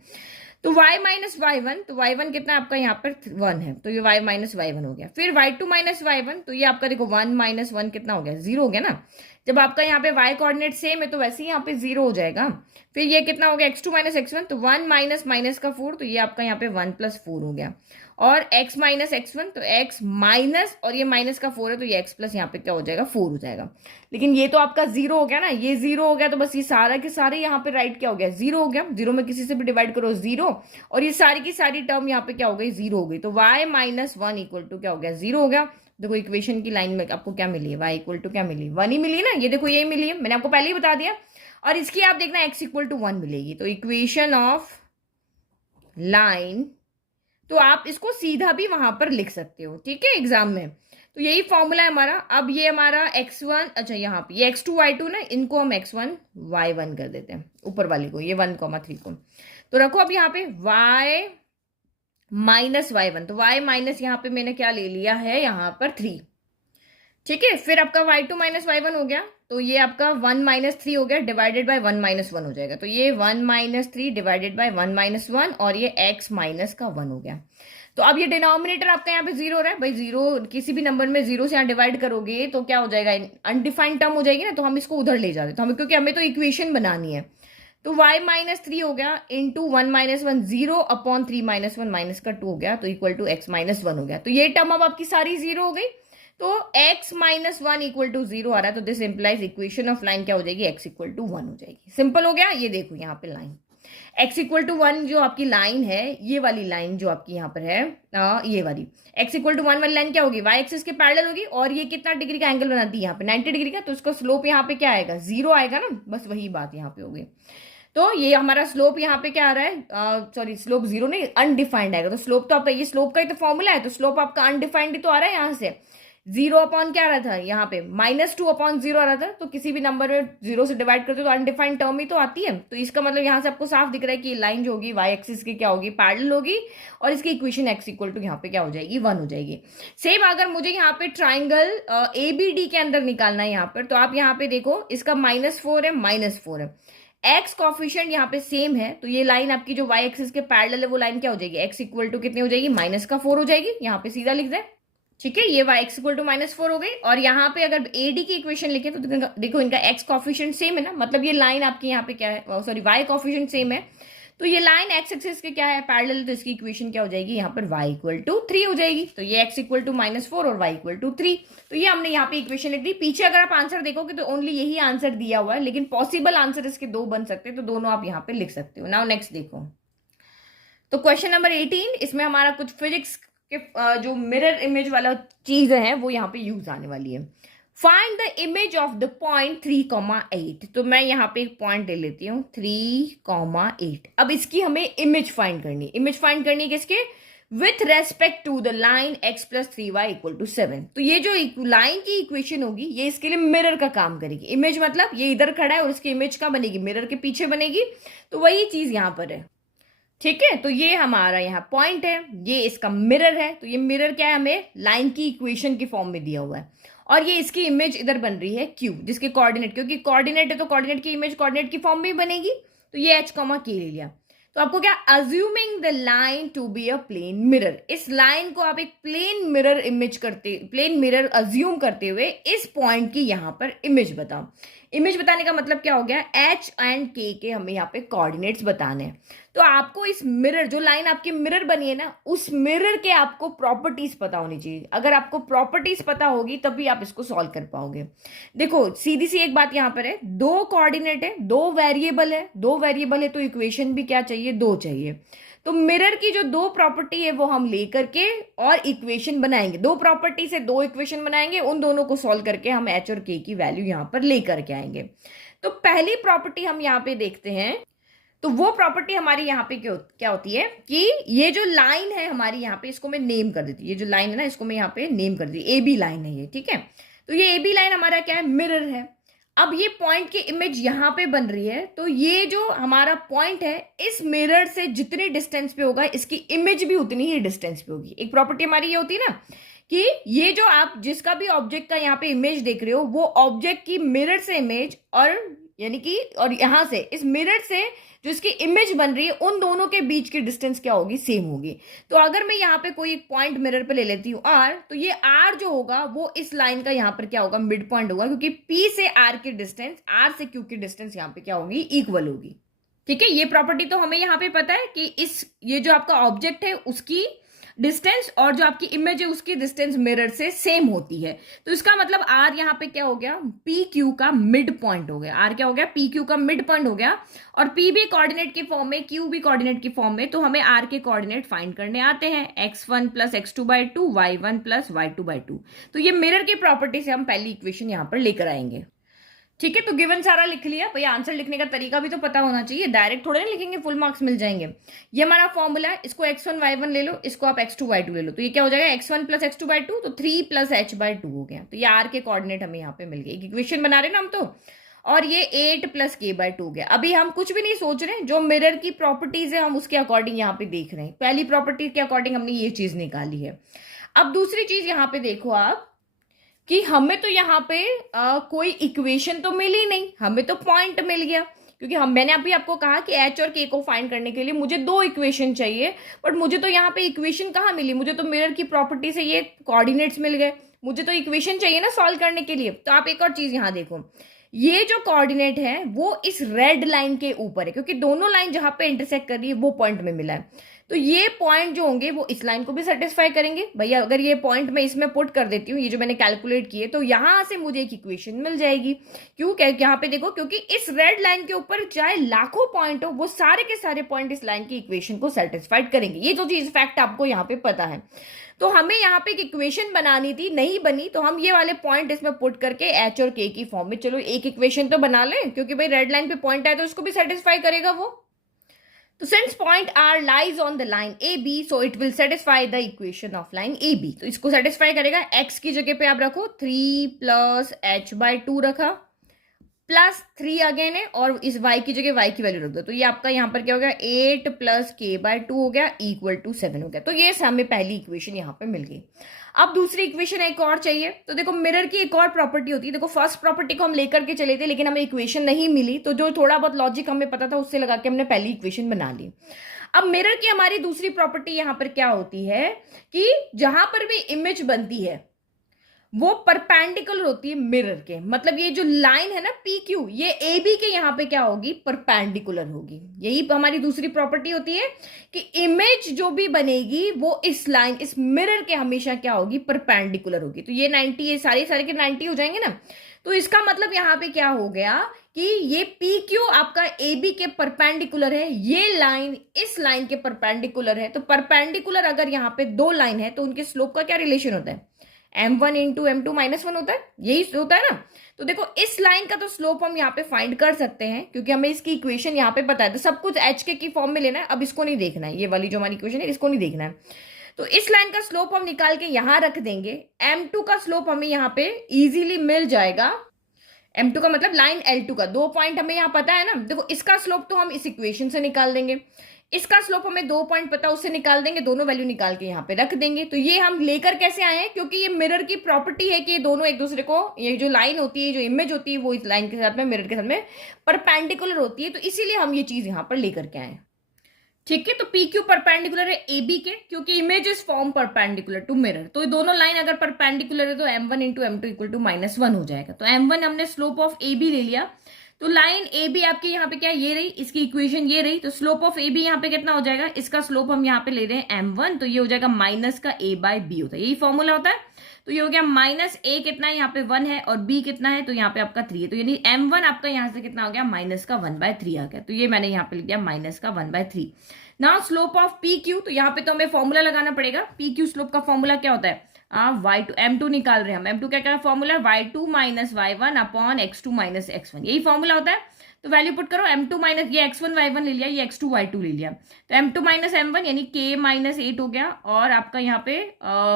तो y माइनस y1, तो y1 कितना आपका यहाँ पर 1 है, तो ये y माइनस y1 हो गया। फिर y2 माइनस y1, तो ये आपका देखो 1 माइनस 1 कितना हो गया, 0 हो गया ना। जब आपका यहाँ पे y कोऑर्डिनेट सेम है तो वैसे ही यहाँ पे 0 हो जाएगा। फिर ये कितना हो गया, x2 माइनस x1, तो 1 माइनस माइनस का 4, तो ये आपका यहाँ पे 1 प्लस 4 हो गया। और x माइनस x1, तो x माइनस, और ये माइनस का 4 है तो ये x प्लस यहाँ पे क्या हो जाएगा, 4 हो जाएगा। लेकिन ये तो आपका 0 हो गया ना, ये 0 हो गया तो बस ये सारा के सारे यहाँ पे राइट क्या हो गया, 0 हो गया। 0 में किसी से भी डिवाइड करो 0, और ये सारी की सारी टर्म यहाँ पे क्या हो गई, 0 हो गई। तो y माइनस 1 इक्वल टू क्या हो गया, 0 हो गया। देखो इक्वेशन की लाइन में आपको क्या मिली है, y इक्वल टू क्या मिली, 1 ही मिली ना, ये देखो ये मिली है, मैंने आपको पहले ही बता दिया। और इसकी आप देखना x इक्वल टू 1 मिलेगी। तो इक्वेशन ऑफ लाइन, तो आप इसको सीधा भी वहां पर लिख सकते हो, ठीक है, एग्जाम में। तो यही फॉर्मूला है हमारा। अब ये हमारा x1, अच्छा यहाँ पे ये x2 y2 ना, इनको हम x1 y1 कर देते हैं, ऊपर वाली को, ये 1,3 को। तो रखो अब यहाँ पे y माइनस y1, तो y माइनस यहाँ पे मैंने क्या ले लिया है, यहाँ पर 3, ठीक है। फिर आपका y2 माइनस y1 हो गया, तो ये आपका 1 माइनस 3 हो गया, डिवाइडेड बाय 1 माइनस 1 हो जाएगा। तो ये 1 माइनस 3 डिवाइडेड बाय 1 माइनस 1, और ये x माइनस का 1 हो गया। तो अब ये डिनोमिनेटर आपका यहाँ पे 0 हो रहा है भाई, 0 किसी भी नंबर में 0 से यहाँ डिवाइड करोगे तो क्या हो जाएगा, अनडिफाइंड टर्म हो जाएगी ना, तो हम इसको उधर ले जाते, तो हमें, क्योंकि हमें तो इक्वेशन बनानी है। तो y माइनस 3 हो गया into 1 minus 1, 0 upon 3 minus 1 minus का 2 हो गया, तो इक्वल टू x माइनस 1 हो गया। तो ये टर्म अब आपकी सारी 0 हो गई, तो x माइनस 1 इक्वल टू 0 आ रहा है। तो this implies equation of line क्या हो जाएगी, x इक्वल टू 1 हो जाएगी। सिंपल हो गया। ये देखो यहाँ पे लाइन x इक्वल टू 1 जो आपकी लाइन है, ये वाली लाइन जो आपकी यहाँ पर है, ये वाली x इक्वल टू 1 वाली लाइन क्या होगी, y एक्सिस के पैरेलल होगी, और ये कितना डिग्री का एंगल बनाती है यहाँ पे, 90 डिग्री का। तो इसका स्लोप यहाँ पे क्या आएगा, 0 आएगा ना, बस वही बात यहाँ पे होगी। तो ये हमारा स्लोप यहाँ पे क्या आ रहा है, सॉरी स्लोप 0 नहीं, अनडिफाइंड आएगा। तो स्लोप तो आपका, ये स्लोप का ही तो फॉर्मूला है, तो स्लोप आपका अनडिफाइंड ही तो आ रहा है यहाँ से। 0 अपॉन क्या आ रहा था यहाँ पे, -2 अपॉन 0 आ रहा था। तो किसी भी नंबर में 0 से डिवाइड करते हो तो अनडिफाइंड टर्म ही तो आती है। तो इसका मतलब यहाँ से आपको साफ दिख रहा है कि लाइन जो होगी y एक्सिस की क्या होगी, पैरेलल होगी, और इसकी इक्वेशन x इक्वल टू यहाँ पे क्या हो जाएगी, 1 हो जाएगी। सेम अगर मुझे यहाँ पे ट्राइंगल ABD के अंदर निकालना है यहाँ पर, तो आप यहाँ पे देखो, इसका -4 है, -4 है, एक्स कॉफिशिएंट यहाँ पे सेम है, तो ये लाइन आपकी जो y एक्सिस के पैरेलल है वो लाइन क्या हो जाएगी, x इक्वल टू कितनी हो जाएगी, -4 हो जाएगी। यहाँ पे सीधा लिख दे, ठीक है। ये y एक्स इक्वल टू -4 हो गई। और यहाँ पे अगर AD की इक्वेशन लिखे तो देखो इनका x कॉफिशिएंट सेम है ना, मतलब ये लाइन आपकी यहाँ पे क्या है, सॉरी y कॉफिशिएंट सेम है, तो ये लाइन x एक्सिस के क्या है, पैरेलल, तो इसकी इक्वेशन क्या हो जाएगी, यहाँ पर y इक्वल टू 3 हो जाएगी। तो ये x इक्वल टू -4 और y इक्वल टू 3, तो ये हमने यहाँ पे इक्वेशन लिख दी। पीछे अगर आप आंसर देखोगे तो ओनली यही आंसर दिया हुआ है, लेकिन पॉसिबल आंसर इसके 2 बन सकते हैं, तो दोनों आप यहाँ पे लिख सकते हो। नाउ नेक्स्ट देखो, तो क्वेश्चन नंबर 18, इसमें हमारा कुछ फिजिक्स के जो मिरर इमेज वाला चीज है वो यहाँ पे यूज आने वाली है। Find the image of the point 3,8। तो मैं यहाँ पे एक पॉइंट ले लेती हूँ 3,8। अब इसकी हमें इमेज फाइंड करनी, इमेज फाइंड करनी है किसके, with respect to the line x plus 3y equal to 7। तो ये जो लाइन की इक्वेशन होगी ये इसके लिए मिरर का काम करेगी। इमेज मतलब ये इधर खड़ा है और उसकी इमेज का बनेगी, मिरर के पीछे बनेगी, तो वही चीज यहाँ पर है, ठीक है। तो ये हमारा यहाँ पॉइंट है, ये इसका मिरर है। तो ये मिरर क्या है, हमें लाइन की इक्वेशन की फॉर्म में दिया हुआ है, और ये इसकी इमेज इधर बन रही है Q, जिसके कोऑर्डिनेट, क्योंकि कोऑर्डिनेट है तो कोऑर्डिनेट की इमेज कोऑर्डिनेट की फॉर्म में ही बनेगी। तो ये h, K ले लिया। तो आपको क्या, assuming the line to be a plane mirror, इस लाइन को आप एक प्लेन मिरर इमेज करते, प्लेन मिरर अज्यूम करते हुए इस पॉइंट की यहाँ पर इमेज बताओ। इमेज बताने का मतलब क्या हो गया, h एंड k के हमें यहाँ पे कोऑर्डिनेट्स बताने हैं। तो आपको इस मिरर, जो लाइन आपकी मिरर बनी है ना, उस मिरर के आपको प्रॉपर्टीज पता होनी चाहिए। अगर आपको प्रॉपर्टीज पता होगी तभी आप इसको सॉल्व कर पाओगे। देखो सीधी सी एक बात यहाँ पर है, 2 कोऑर्डिनेट है, 2 वेरिएबल है, 2 वेरिएबल है तो इक्वेशन भी क्या चाहिए, 2 चाहिए। तो मिरर की जो 2 प्रॉपर्टी है वो हम लेकर के और इक्वेशन बनाएंगे, 2 प्रॉपर्टी से 2 इक्वेशन बनाएंगे, उन दोनों को सॉल्व करके हम h और k की वैल्यू यहाँ पर लेकर के आएंगे। तो पहली प्रॉपर्टी हम यहाँ पे देखते हैं, तो वो प्रॉपर्टी हमारी यहाँ पे क्या होती है कि ये जो लाइन है हमारी यहाँ पे, इसको मैं नेम कर देती हूँ, ये जो लाइन है ना इसको मैं यहाँ पे नेम कर देती हूँ, AB लाइन है ये, ठीक है। तो ये AB लाइन हमारा क्या है, मिरर है। अब ये पॉइंट की इमेज यहाँ पे बन रही है, तो ये जो हमारा पॉइंट है इस मिरर से जितने डिस्टेंस पे होगा इसकी इमेज भी उतनी ही डिस्टेंस पे होगी। एक प्रॉपर्टी हमारी ये होती है ना कि ये जो आप जिसका भी ऑब्जेक्ट का यहाँ पे इमेज देख रहे हो वो ऑब्जेक्ट की मिरर से इमेज, और यानी कि और यहां से इस मिरर से जो इसकी इमेज बन रही है उन दोनों के बीच की डिस्टेंस क्या होगी, सेम होगी। तो अगर मैं यहाँ पे कोई पॉइंट मिरर पे ले लेती हूँ R, तो ये R जो होगा वो इस लाइन का यहाँ पर क्या होगा, मिड पॉइंट होगा, क्योंकि P से R की डिस्टेंस R से Q की डिस्टेंस यहाँ पे क्या होगी, इक्वल होगी, ठीक है। ये प्रॉपर्टी तो हमें यहाँ पे पता है कि ये जो आपका ऑब्जेक्ट है उसकी डिस्टेंस और जो आपकी इमेज है उसकी डिस्टेंस मिरर से सेम होती है। तो इसका मतलब R यहाँ पे क्या हो गया, PQ का मिड पॉइंट हो गया। R क्या हो गया, PQ का मिड पॉइंट हो गया, और P भी कोऑर्डिनेट की फॉर्म में, Q भी कोऑर्डिनेट की फॉर्म में। तो हमें R के कोऑर्डिनेट फाइंड करने आते हैं, x1 plus x2/2, y1 plus y2/2। तो ये मिरर की प्रॉपर्टी से हम पहली इक्वेशन यहाँ पर लेकर आएंगे। ठीक है, तो गिवन सारा लिख लिया भैया। आंसर लिखने का तरीका भी तो पता होना चाहिए, डायरेक्ट थोड़े ना लिखेंगे फुल मार्क्स मिल जाएंगे। ये हमारा फॉर्मूला है, इसको x1 y1 ले लो, इसको आप x2 y2 ले लो, तो ये क्या हो जाएगा x1 plus x2 by two, तो 3 प्लस h बाई टू हो गया। तो ये r के कोऑर्डिनेट हमें यहाँ पे मिल गए, एक इक्वेशन बना रहे ना हम तो। और ये 8 प्लस k बाई टू हो गया। अभी हम कुछ भी नहीं सोच रहे, जो मिरर की प्रॉपर्टीज है हम उसके अकॉर्डिंग यहाँ पे देख रहे हैं। पहली प्रॉपर्टी के अकॉर्डिंग हमने ये चीज निकाली है। अब दूसरी चीज यहाँ पे देखो आप कि हमें तो यहाँ पे कोई इक्वेशन तो मिली नहीं, हमें तो पॉइंट मिल गया। क्योंकि मैंने अभी आपको कहा कि एच और के को फाइंड करने के लिए मुझे दो इक्वेशन चाहिए, बट मुझे तो यहाँ पे इक्वेशन कहाँ मिली, मुझे तो मिरर की प्रॉपर्टी से ये कोऑर्डिनेट्स मिल गए, मुझे तो इक्वेशन चाहिए ना सॉल्व करने के लिए। तो आप एक और चीज यहाँ देखो, ये जो कोऑर्डिनेट है वो इस रेड लाइन के ऊपर है, क्योंकि दोनों लाइन जहां पे इंटरसेक्ट कर रही है वो पॉइंट में मिला है। तो ये पॉइंट जो होंगे वो इस लाइन को भी सेटिस्फाई करेंगे। भैया अगर ये पॉइंट मैं इसमें पुट कर देती हूँ, ये जो मैंने कैलकुलेट किए, तो यहां से मुझे एक इक्वेशन मिल जाएगी। क्यों, क्या यहाँ पे देखो, क्योंकि इस रेड लाइन के ऊपर चाहे लाखों पॉइंट हो, वो सारे के सारे पॉइंट इस लाइन की इक्वेशन को सेटिस्फाइड करेंगे। ये जो चीज फैक्ट आपको यहाँ पे पता है। तो हमें यहाँ पे एक इक्वेशन बनानी थी, नहीं बनी, तो हम ये वाले पॉइंट इसमें पुट करके एच और के की फॉर्म में चलो एक इक्वेशन तो बना लें, क्योंकि भाई रेड लाइन पे पॉइंट आए तो उसको भी सेटिस्फाई करेगा वो। तो since point R lies on the line A B, so it will satisfy the equation of line A B. तो इसको सेटिस्फाई करेगा। एक्स की जगह पे आप रखो 3 प्लस एच बाई टू रखा, प्लस 3 अगेन है, और इस y की जगह y की वैल्यू रख दो। तो ये आपका यहाँ पर क्या हो गया, 8 प्लस के बाय टू हो गया, इक्वल टू 7 हो गया। तो ये हमें पहली इक्वेशन यहाँ पे मिल गई। अब दूसरी इक्वेशन एक और चाहिए। तो देखो मिरर की एक और प्रॉपर्टी होती है। देखो फर्स्ट प्रॉपर्टी को हम लेकर के चले थे, लेकिन हमें इक्वेशन नहीं मिली, तो जो थोड़ा बहुत लॉजिक हमें पता था उससे लगा के हमने पहली इक्वेशन बना ली। अब मिरर की हमारी दूसरी प्रॉपर्टी यहाँ पर क्या होती है कि जहां पर भी इमेज बनती है वो परपेंडिकुलर होती है मिरर के। मतलब ये जो लाइन है ना पी क्यू, ये ए बी के यहाँ पे क्या होगी, परपेंडिकुलर होगी। यही हमारी दूसरी प्रॉपर्टी होती है कि इमेज जो भी बनेगी वो इस लाइन, इस मिरर के हमेशा क्या होगी, परपेंडिकुलर होगी। तो ये 90, ये सारे सारे के 90 हो जाएंगे ना। तो इसका मतलब यहाँ पे क्या हो गया कि ये पी क्यू आपका ए बी के परपेंडिकुलर है, ये लाइन इस लाइन के परपेंडिकुलर है। तो परपेंडिकुलर अगर यहाँ पे दो लाइन है तो उनके स्लोप का क्या रिलेशन होता है, m1 इंटू m2 माइनस 1 होता है, यही होता है ना। तो देखो इस लाइन का तो स्लोप हम यहाँ पे फाइंड कर सकते हैं, क्योंकि हमें इसकी इक्वेशन यहाँ पे पता है। तो सब कुछ एच के की फॉर्म में लेना है, अब इसको नहीं देखना है, ये वाली जो हमारी इक्वेशन है इसको नहीं देखना है। तो इस लाइन का स्लोप हम निकाल के यहां रख देंगे। m2 का स्लोप हमें यहाँ पे इजीली मिल जाएगा। m2 का मतलब लाइन l2 का, 2 पॉइंट हमें यहाँ पता है ना। देखो इसका स्लोप तो हम इस इक्वेशन से निकाल देंगे, इसका स्लोप हमें 2 पॉइंट पता उससे निकाल देंगे, दोनों वैल्यू निकाल के यहाँ पे रख देंगे। तो ये हम लेकर कैसे आए हैं, क्योंकि ये मिरर की प्रॉपर्टी है कि ये दोनों एक दूसरे को, ये जो लाइन होती है, जो इमेज होती है, वो इस लाइन के साथ में, मिरर के साथ में परपेंडिकुलर होती है। तो इसीलिए हम ये चीज यहाँ पर लेकर के आए। ठीक है, तो पी क्यू परपेंडिकुलर है ए बी के, क्योंकि image is form perpendicular to mirror. तो ये दोनों लाइन अगर परपेंडिकुलर है तो m1 into m2 equal to -1 हो जाएगा। तो m1 हमने स्लोप ऑफ ए बी ले लिया। तो लाइन ए बी आपकी यहाँ पे क्या ये रही, इसकी इक्वेशन ये रही। तो स्लोप ऑफ ए बी यहाँ पे कितना हो जाएगा, इसका स्लोप हम यहाँ पे ले रहे हैं m1, तो ये हो जाएगा माइनस का a बाय बी होता है, यही फॉर्मूला होता है। तो ये हो गया माइनस a कितना है यहाँ पे 1 है, और b कितना है तो यहाँ पे आपका 3 है। तो यानी m1 आपका यहाँ से कितना हो गया, माइनस का 1/3 आ गया। तो ये मैंने यहाँ पे लिख दिया माइनस का 1/3। Now slope of P Q, तो यहाँ पे तो हमें फॉर्मूला लगाना पड़ेगा। पी क्यू स्लोप का फॉर्मूला क्या होता है, y2 m2 निकाल रहे हैं हम। m2 क्या क्या formula, y2 minus y1 upon x2 minus x1, यही फॉर्मूला होता है। तो वैल्यू पुट करो, m2 माइनस, ये x1 y1 ले लिया, ये x2 y2 ले लिया। तो m2 माइनस m1 यानी k माइनस 8 हो गया, और आपका यहाँ पे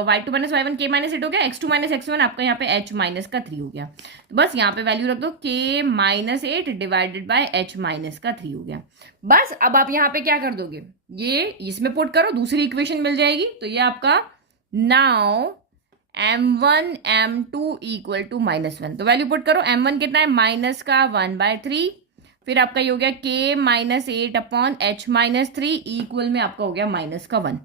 y2 minus y1 k minus 8 हो गया, x2 माइनस x1 आपका यहाँ पे h माइनस का 3 हो गया। तो बस यहाँ पे वैल्यू रख दो, k minus 8 divided by h minus का 3 हो गया। बस अब आप यहाँ पे क्या कर दोगे, ये इसमें पुट करो, दूसरी इक्वेशन मिल जाएगी। तो ये आपका now m1 m2 equal to -1, तो वैल्यू पुट करो, m1 कितना है माइनस का 1/3, फिर आपका ये हो गया k minus 8 upon h minus 3 equal में आपका हो गया माइनस का 1।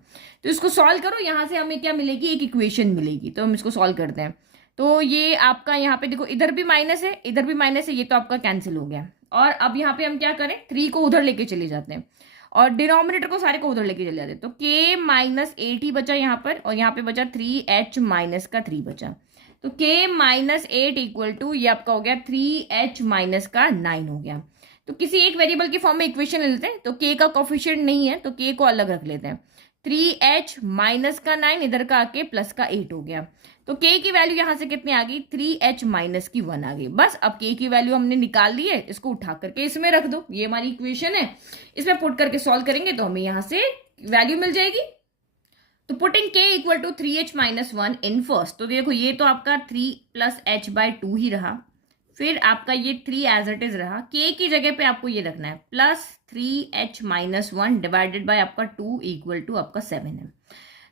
तो इसको सॉल्व करो, यहां से हमें क्या मिलेगी, एक इक्वेशन मिलेगी। तो हम इसको सॉल्व करते हैं। तो ये आपका यहाँ पे देखो, इधर भी माइनस है, इधर भी माइनस है, ये तो आपका कैंसिल हो गया। और अब यहाँ पे हम क्या करें, 3 को उधर लेके चले जाते हैं और डिनोमिनेटर को सारे को उधर लेके चले जाते हैं। तो k माइनस 8 ही बचा यहाँ पर, और यहाँ पे बचा 3h माइनस का 3 बचा। तो k माइनस 8 इक्वल टू ये आपका हो गया 3h माइनस का 9 हो गया। तो किसी एक वेरिएबल की फॉर्म में इक्वेशन ले लेते हैं। तो k का कोफिशिएंट नहीं है तो k को अलग रख लेते हैं। 3h माइनस का 9 इधर का आके प्लस का 8 हो गया। तो k की वैल्यू यहां से कितनी आ गई, 3h माइनस की 1 आ गई। बस अब k की वैल्यू हमने निकाल ली है, इसको उठा करके इसमें रख दो, ये हमारी इक्वेशन है, इसमें पुट करके सॉल्व करेंगे तो हमें यहां से वैल्यू मिल जाएगी। तो putting k equal to 3h minus 1 in first, तो देखो ये तो आपका 3 प्लस h बाय 2 ही रहा, फिर आपका ये 3 एज इट इज रहा, k की जगह पे आपको ये रखना है plus 3h minus 1 divided by आपका 2 इक्वल टू आपका 7 है।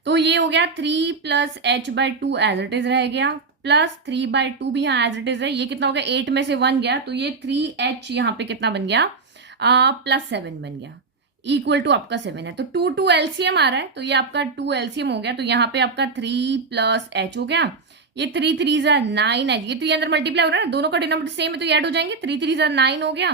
तो ये हो गया 3 plus h by 2 as it is रह गया, प्लस 3 बाय 2 भी यहाँ एज इट इज है, ये कितना हो गया 8 में से 1 गया, तो ये 3h यहाँ पे कितना बन गया, प्लस 7 बन गया, इक्वल टू आपका 7 है। तो 2 एलसीएम आ रहा है, तो ये आपका 2 एलसीएम हो गया, तो यहाँ पे आपका 3 प्लस h हो गया, ये 3 3 जा 9 है, ये तो ये अंदर मल्टीप्लाई हो रहा है ना, दोनों का डिनोमिनेटर सेम है तो ये ऐड हो जाएंगे, 3 3 जा 9 हो गया,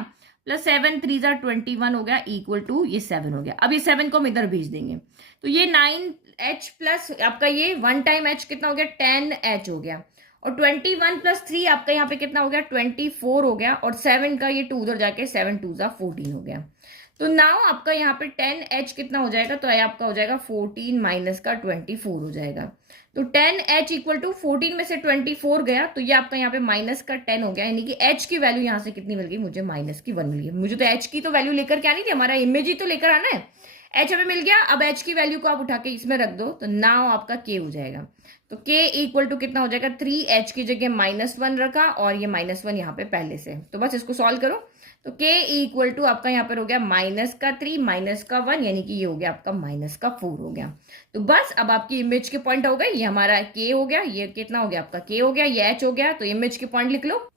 प्लस 7 3 जा 21 हो गया, इक्वल टू ये 7 हो गया। अब ये 7 को हम इधर भेज देंगे, तो ये 9h प्लस आपका ये 1 टाइम h कितना हो गया 10h हो गया, और 21 प्लस 3 आपका यहाँ पे कितना हो गया 24 हो गया, और 7 का ये 2 उधर जाके 7 2 जा 14 हो गया। तो नाउ आपका यहाँ पे 10h कितना हो जाएगा, तो आपका हो जाएगा 14 माइनस का 24 हो जाएगा। तो 10h इक्वल टू 14 में से 24 गया, तो ये आपका यहाँ पे माइनस का 10 हो गया, यानी कि h की वैल्यू यहाँ से कितनी मिल गई, मुझे माइनस की 1 मिल गई। मुझे तो h की तो वैल्यू लेकर के आनी थी, हमारा इमेज ही तो लेकर आना है, h हमें मिल गया। अब h की वैल्यू को आप उठा के इसमें रख दो, तो नाउ आपका k हो जाएगा। तो k इक्वल टू कितना हो जाएगा, 3h की जगह -1 रखा, और ये -1 यहाँ पे पहले से, तो बस इसको सॉल्व करो। तो k इक्वल टू आपका यहाँ पर हो गया माइनस का 3 माइनस का 1, यानी कि ये हो गया आपका माइनस का 4 हो गया। तो बस अब आपकी इमेज के पॉइंट हो गए, ये हमारा k हो गया, ये कितना हो गया आपका k हो गया, ये h हो गया, तो इमेज के पॉइंट लिख लो।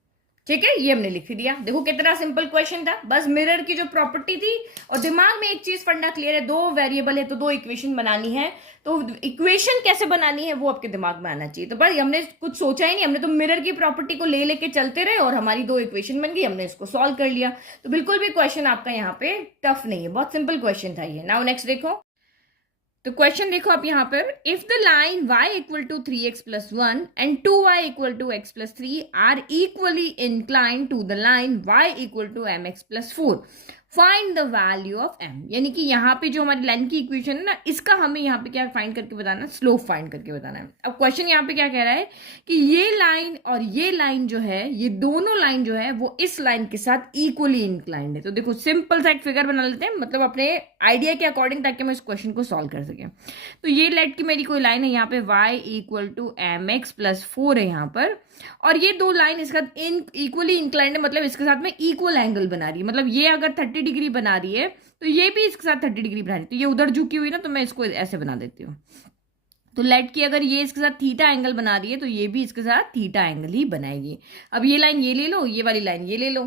ठीक है, ये हमने लिख दिया। देखो कितना सिंपल क्वेश्चन था, बस मिरर की जो प्रॉपर्टी थी, और दिमाग में एक चीज फंडा क्लियर है, 2 वेरिएबल है तो 2 इक्वेशन बनानी है, तो इक्वेशन कैसे बनानी है वो आपके दिमाग में आना चाहिए। तो बस हमने कुछ सोचा ही नहीं, हमने तो मिरर की प्रॉपर्टी को ले लेके चलते रहे, और हमारी 2 इक्वेशन बन गई, हमने इसको सॉल्व कर लिया। तो बिल्कुल भी क्वेश्चन आपका यहाँ पे टफ नहीं है, बहुत सिंपल क्वेश्चन था ये। नाउ नेक्स्ट देखो, तो क्वेश्चन देखो आप यहाँ पर, if the line y equal to 3x plus 1 and 2y equal to x plus 3 are equally incline to the line y equal to mx plus 4, find the value of m। यानी कि यहाँ पे जो हमारी लाइन की equation है ना, इसका हमें यहाँ पे क्या फाइंड करके बताना है, स्लोप फाइंड करके बताना है। अब क्वेश्चन यहाँ पे क्या कह रहा है कि ये लाइन और ये लाइन जो है, ये दोनों लाइन जो है वो इस लाइन के साथ इक्वली इंक्लाइंड है। तो देखो सिंपल सा एक फिगर बना लेते हैं, मतलब अपने आइडिया के अकॉर्डिंग, ताकि हम इस क्वेश्चन को सॉल्व कर सकें। तो ये लेट की मेरी कोई लाइन है यहाँ पे, y equal to mx plus 4 है यहाँ पर, और ये 2 लाइन इसका इक्वली इंक्लाइंड है, मतलब इसके साथ में इक्वल एंगल बना रही है। मतलब ये अगर 30 डिग्री बना रही है तो ये भी इसके साथ 30 डिग्री बना रही है, तो ये उधर झुकी हुई ना, तो मैं इसको ऐसे बना देती हूँ। तो लेट की अगर ये इसके साथ थीटा एंगल बना रही है, तो ये भी इसके साथ थीटा एंगल ही बनाएगी। अब ये लाइन ये ले लो, ये वाली लाइन ये ले लो,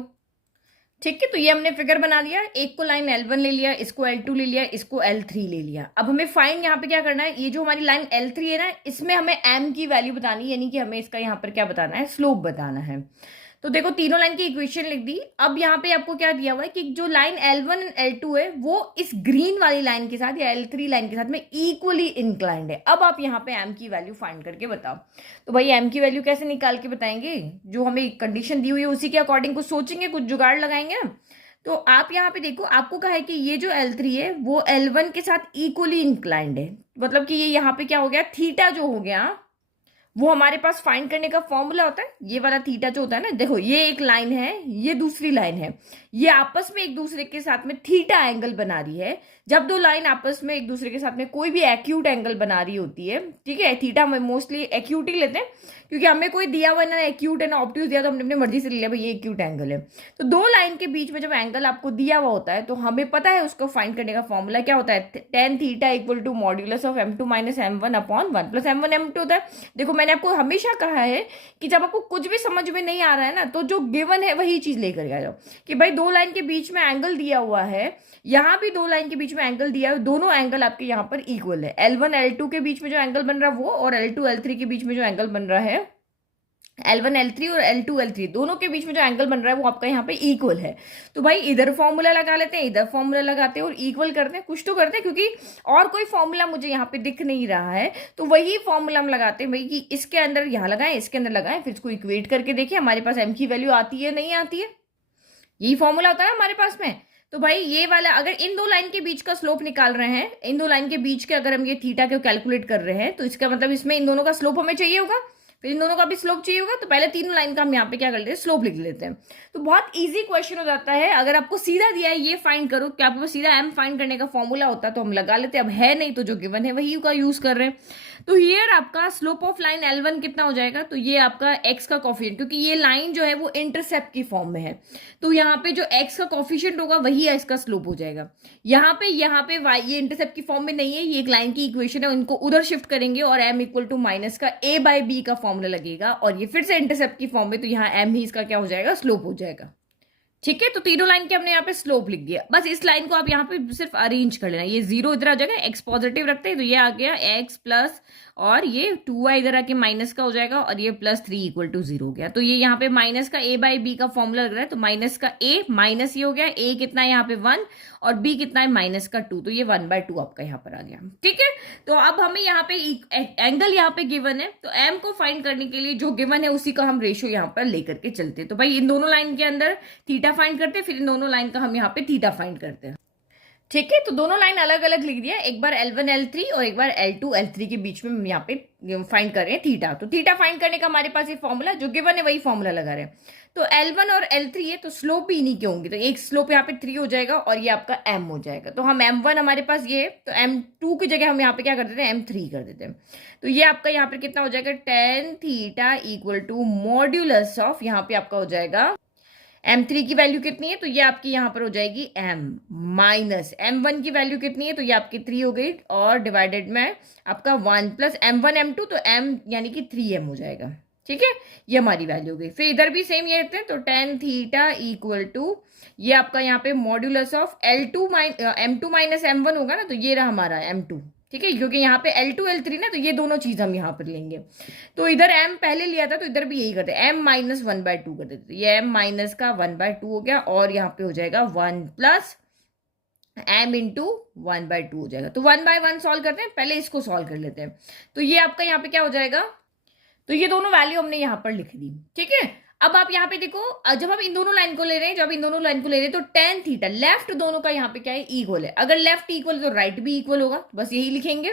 ठीक है। तो ये हमने फिगर बना लिया, एक को लाइन L1 ले लिया, इसको L2 ले लिया, इसको L3 ले लिया। अब हमें फाइंड यहाँ पे क्या करना है, ये जो हमारी लाइन L3 है ना, इसमें हमें m की वैल्यू बतानी है, यानी कि हमें इसका यहाँ पर क्या बताना है, स्लोप बताना है। तो देखो तीनों लाइन की इक्वेशन लिख दी। अब यहाँ पे आपको क्या दिया हुआ है कि जो लाइन L1 एंड L2 है वो इस ग्रीन वाली लाइन के साथ या L3 लाइन के साथ में इक्वली इंक्लाइंड है। अब आप यहाँ पे m की वैल्यू फाइंड करके बताओ। तो भाई m की वैल्यू कैसे निकाल के बताएंगे, जो हमें कंडीशन दी हुई है उसी के अकॉर्डिंग कुछ सोचेंगे, कुछ जुगाड़ लगाएंगे ना। तो आप यहाँ पे देखो, आपको कहा है कि ये जो L3 है वो L1 के साथ इक्वली इंक्लाइंड है, मतलब कि ये यहाँ पे क्या हो गया, थीटा जो हो गया वो हमारे पास फाइंड करने का फॉर्मूला होता है, ये वाला थीटा जो होता है ना। देखो ये एक लाइन है, ये दूसरी लाइन है, ये आपस में एक दूसरे के साथ में थीटा एंगल बना रही है। जब 2 लाइन आपस में एक दूसरे के साथ में कोई भी एक्यूट एंगल बना रही होती है, ठीक है, थीटा हम मोस्टली एक्यूट ही लेते हैं, क्योंकि हमें कोई दिया हुआ ना एक्यूट है ना ऑब्ट्यूज दिया, तो हमने अपनी मर्जी से ले लिया भाई ये एक्यूट एंगल है। तो 2 लाइन के बीच में जब एंगल आपको दिया हुआ होता है, तो हमें पता है उसको फाइंड करने का फॉर्मूला क्या होता है, tan theta equal to modulus of m2 minus m1 upon 1 plus m1 m2 होता है। देखो मैंने आपको हमेशा कहा है कि जब आपको कुछ भी समझ में नहीं आ रहा है ना, तो जो गिवन है वही चीज लेकर आ जाओ, कि भाई 2 लाइन के बीच में एंगल दिया हुआ है, यहाँ भी 2 लाइन के बीच में एंगल दिया है, दोनों एंगल आपके यहाँ पर इक्वल है। L1 L2 के बीच में जो एंगल बन रहा है वो, और L2 L3 के बीच में जो एंगल बन रहा है, L1 L3 और L2 L3 दोनों के बीच में जो एंगल बन रहा है वो आपका यहाँ पे इक्वल है। तो भाई इधर फॉर्मूला लगा लेते हैं, इधर फॉर्मूला लगाते हैं और इक्वल करते हैं, कुछ तो करते हैं, क्योंकि और कोई फॉर्मूला मुझे यहाँ पे दिख नहीं रहा है। तो वही फॉर्मूला हम लगाते हैं भाई, कि इसके अंदर यहाँ लगाएं, इसके अंदर लगाएं, फिर इसको इक्वेट करके देखिए हमारे पास m की वैल्यू आती है नहीं आती है। यही फॉर्मूला होता है हमारे पास में। तो भाई ये वाला, अगर इन 2 लाइन के बीच का स्लोप निकाल रहे हैं, इन 2 लाइन के बीच के अगर हम ये थीटा को कैलकुलेट कर रहे हैं, तो इसका मतलब इसमें इन दोनों का स्लोप हमें चाहिए होगा। फिर इन दोनों का भी स्लोप चाहिए होगा, तो पहले तीनों लाइन का हम यहाँ पे क्या कर लेते हैं, स्लोप लिख लेते हैं। तो बहुत इजी क्वेश्चन हो जाता है। अगर आपको सीधा दिया है ये फाइंड करो, कि आपको सीधा एम फाइंड करने का फॉर्मूला होता तो हम लगा लेते, अब है नहीं तो जो गिवन है वही का यूज कर रहे हैं। तो हियर आपका स्लोप ऑफ लाइन L1 कितना हो जाएगा, तो ये आपका x का कॉफिशिएंट, क्योंकि ये लाइन जो है वो इंटरसेप्ट की फॉर्म में है, तो यहाँ पे जो x का कॉफिशिएंट होगा वही इसका स्लोप हो जाएगा। यहाँ पे y ये इंटरसेप्ट की फॉर्म में नहीं है, ये एक लाइन की इक्वेशन है, उनको उधर शिफ्ट करेंगे और m इक्वल टू माइनस का a बाई बी का फॉर्मूला लगेगा, और ये फिर से इंटरसेप्ट की फॉर्म में, तो यहाँ m ही इसका क्या हो जाएगा, स्लोप हो जाएगा। ठीक है, तो तीनों लाइन के हमने यहाँ पे स्लोप लिख दिया। बस इस लाइन को आप यहाँ पे सिर्फ अरेंज कर लेना, ये जीरो इधर आ जाएगा, x पॉजिटिव रखते हैं तो ये आ गया x प्लस, और ये 2y इधर आके माइनस का हो जाएगा, और ये +3 इक्वल टू 0 हो गया। तो ये यहाँ पे माइनस का a बाई बी का फॉर्मूला लग रहा है, तो माइनस का a माइनस ये हो गया, a कितना है यहाँ पे 1 और b कितना है -2, तो ये 1/2 आपका यहाँ पर आ गया। ठीक है, तो अब हमें यहाँ पे एंगल यहाँ पे गिवन है, तो m को फाइंड करने के लिए जो गिवन है उसी का हम रेशियो यहाँ पर लेकर के चलते हैं। तो भाई इन दोनों लाइन के अंदर थीटा फाइंड करते हैं, फिर इन दोनों लाइन का हम यहाँ पे थीटा फाइंड करते हैं। ठीक है, तो दोनों लाइन अलग अलग लिख दिया, एक बार L1 L3 और एक बार L2 L3 के बीच में हम यहाँ पे फाइंड कर रहे हैं थीटा। तो थीटा फाइंड करने का हमारे पास ये फॉर्मूला जो गिवन है वही फॉर्मूला लगा रहे हैं। तो L1 और L3 है, तो स्लोप भी इन्हीं के होंगे, तो एक स्लोप यहाँ पे 3 हो जाएगा और ये आपका m हो जाएगा। तो हम m1 हमारे पास ये है, तो m2 की जगह हम यहाँ पे क्या कर देते हैं, m3 कर देते हैं। तो ये आपका यहाँ पे कितना हो जाएगा, tan theta equal to modulus of, यहाँ पे आपका हो जाएगा m3 की वैल्यू कितनी है, तो ये आपकी यहाँ पर हो जाएगी m माइनस m1 की वैल्यू कितनी है, तो ये आपकी 3 हो गई, और डिवाइडेड में आपका 1 प्लस m1 m2, तो m यानी कि 3m हो जाएगा। ठीक है, ये हमारी वैल्यू हो गई। फिर इधर भी सेम ये रहते हैं, तो tan थीटा इक्वल टू ये आपका यहाँ पे modulus of m2 minus m1 होगा ना, तो ये रहा हमारा m2। ठीक है, क्योंकि यहाँ पे L2 L3 ना, तो ये दोनों चीज हम यहाँ पर लेंगे। तो इधर m पहले लिया था तो इधर भी यही करते हैं, m माइनस 1/2 कर देते, ये m माइनस का 1/2 हो गया, और यहाँ पे हो जाएगा 1 प्लस m इंटू 1/2 हो जाएगा। तो 1/1 सॉल्व करते हैं, पहले इसको सॉल्व कर लेते हैं। तो ये आपका यहाँ पे क्या हो जाएगा, तो ये दोनों वैल्यू हमने यहाँ पर लिख दी। ठीक है, अब आप यहाँ पे देखो, जब हम इन दोनों लाइन को ले रहे हैं, तो tan थीटा लेफ्ट दोनों का यहाँ पे क्या है, इक्वल है। अगर लेफ्ट इक्वल है तो राइट भी इक्वल होगा, बस यही लिखेंगे।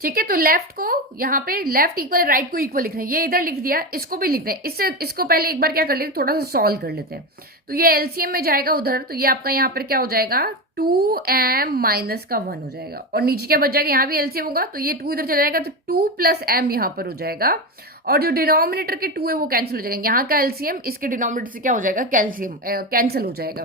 ठीक है, तो लेफ्ट को यहाँ पे लेफ्ट इक्वल, राइट को इक्वल लिखना है, ये इधर लिख दिया, इसको भी लिखते हैं। इसको पहले एक बार क्या कर लेते हैं, थोड़ा सा सॉल्व कर लेते हैं। तो ये एलसीएम में जाएगा उधर, तो ये आपका यहाँ पर क्या हो जाएगा, 2m माइनस का 1 हो जाएगा, और नीचे क्या बच जाएगा, यहाँ भी एलसीएम होगा, तो ये 2 इधर चला जाएगा, तो 2 प्लस m यहाँ पर हो जाएगा, और जो डिनोमिनेटर के 2 है वो कैंसिल हो जाएगा, यहाँ का एलसीएम इसके डिनोमिनेटर से क्या हो जाएगा, कैंसिल हो जाएगा।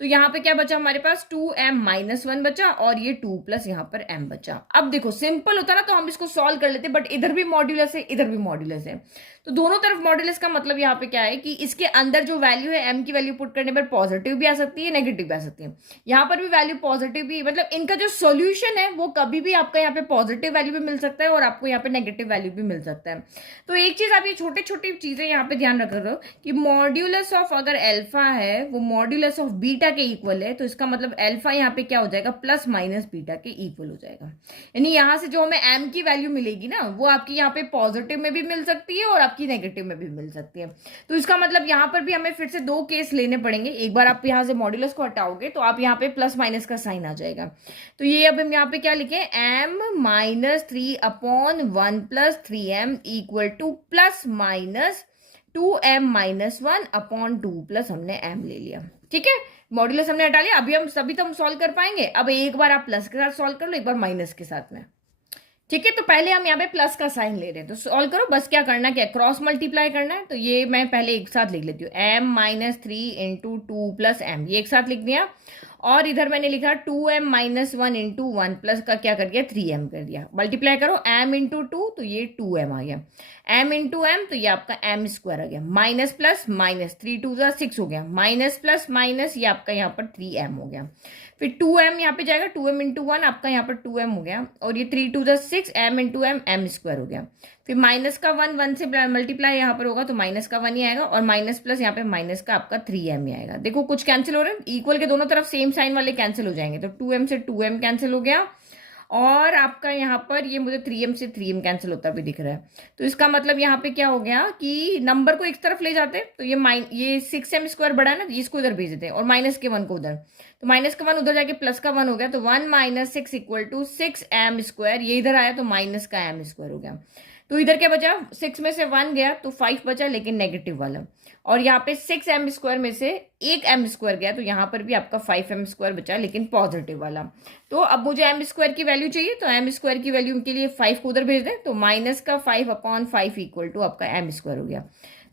तो यहाँ पे क्या बचा हमारे पास, 2m माइनस 1 बचा, और ये 2 प्लस यहाँ पर m बचा। अब देखो सिंपल होता ना तो हम इसको सॉल्व कर लेते, बट इधर भी मॉड्यूलस है, इधर भी मॉड्यूलस है, तो दोनों तरफ मॉड्यूलस का मतलब यहाँ पे क्या है कि इसके अंदर जो वैल्यू है m की वैल्यू पुट करने पर पॉजिटिव भी आ सकती है, नेगेटिव भी आ सकती है। यहाँ पर भी वैल्यू पॉजिटिव भी, मतलब इनका जो सॉल्यूशन है वो कभी भी आपका यहाँ पे पॉजिटिव वैल्यू भी मिल सकता है और आपको यहाँ पे नेगेटिव वैल्यू भी मिल सकता है। तो एक चीज आप ये छोटी छोटी चीजें यहाँ पे ध्यान रख रहे हो कि मॉड्यूलस ऑफ अगर अल्फा है वो मॉड्यूलस ऑफ बीटा के इक्वल है, तो इसका मतलब अल्फा यहाँ पे क्या हो जाएगा, प्लस माइनस बीटा के इक्वल हो जाएगा। यानी यहाँ से जो हमें m की वैल्यू मिलेगी ना, वो आपकी यहाँ पे पॉजिटिव में भी मिल सकती है और आपकी नेगेटिव में भी मिल सकती है। तो इसका मतलब यहाँ पर भी हमें फिर से 2 केस लेने पड़ेंगे। एक बार आप यहाँ से मॉड्यूलस को हटाओगे तो आप यहाँ पे प्लस माइनस का साइन आ जाएगा। तो ये अब हम यहाँ पे क्या लिखे, m minus 3/1 plus 3m equal two plus minus 2m minus 1/2 plus हमने m ले लिया। ठीक है, मॉड्यूलस हमने हटा लिया। अभी हम सभी तो हम सॉल्व कर पाएंगे। अब एक बार आप प्लस के साथ सॉल्व कर लो, एक बार माइनस के साथ में। ठीक है, तो पहले हम यहाँ पे प्लस का साइन ले रहे हैं, तो सॉल्व करो। बस क्या करना, क्या क्रॉस मल्टीप्लाई करना है। तो ये मैं पहले एक साथ लिख लेती हूँ, m minus 3 into 2 plus m, ये एक साथ लिख दिया। और इधर मैंने लिखा 2m माइनस 1 इंटू 1 प्लस का क्या कर दिया, 3m कर दिया। मल्टीप्लाई करो m इंटू 2, तो ये 2m आ गया, m इंटू m, तो ये आपका m स्क्वायर आ गया। माइनस प्लस माइनस, 3 2 6 हो गया, माइनस प्लस माइनस, ये आपका यहाँ पर 3m हो गया। फिर 2m यहाँ पे जाएगा, 2m इंटू 1 आपका यहाँ पर 2m हो गया, और ये 3 2 6, m into m, m square हो गया। फिर माइनस का 1 से मल्टीप्लाई यहाँ पर होगा तो माइनस का 1 ही आएगा, और माइनस प्लस यहाँ पे माइनस का आपका 3m ही आएगा। देखो कुछ कैंसिल हो रहे हैं, इक्वल के दोनों तरफ सेम साइन वाले कैंसिल हो जाएंगे, तो 2m से 2m कैंसिल हो गया, और आपका यहाँ पर ये मुझे 3m से 3m कैंसिल होता भी दिख रहा है। तो इसका मतलब यहाँ पे क्या हो गया कि नंबर को एक तरफ ले जाते हैं, तो ये 6m स्क्वायर बड़ा है ना, इसको इधर भेज देते हैं, और माइनस के 1 को उधर, तो माइनस का 1 उधर जाके प्लस का 1 हो गया, तो 1 minus 6 equal to 6m square, ये इधर आया तो माइनस का m स्क्वायर हो गया। तो इधर क्या बचा, 6 में से 1 गया तो 5 बचा, लेकिन नेगेटिव वाला। और यहाँ पे 6m² में से एक m² गया, तो यहाँ पर भी आपका 5m² बचा, लेकिन पॉजिटिव वाला। तो अब मुझे m² की वैल्यू चाहिए, तो m² की वैल्यू के लिए 5 को उधर भेज दें, तो -5/5 इक्वल टू आपका m² हो गया।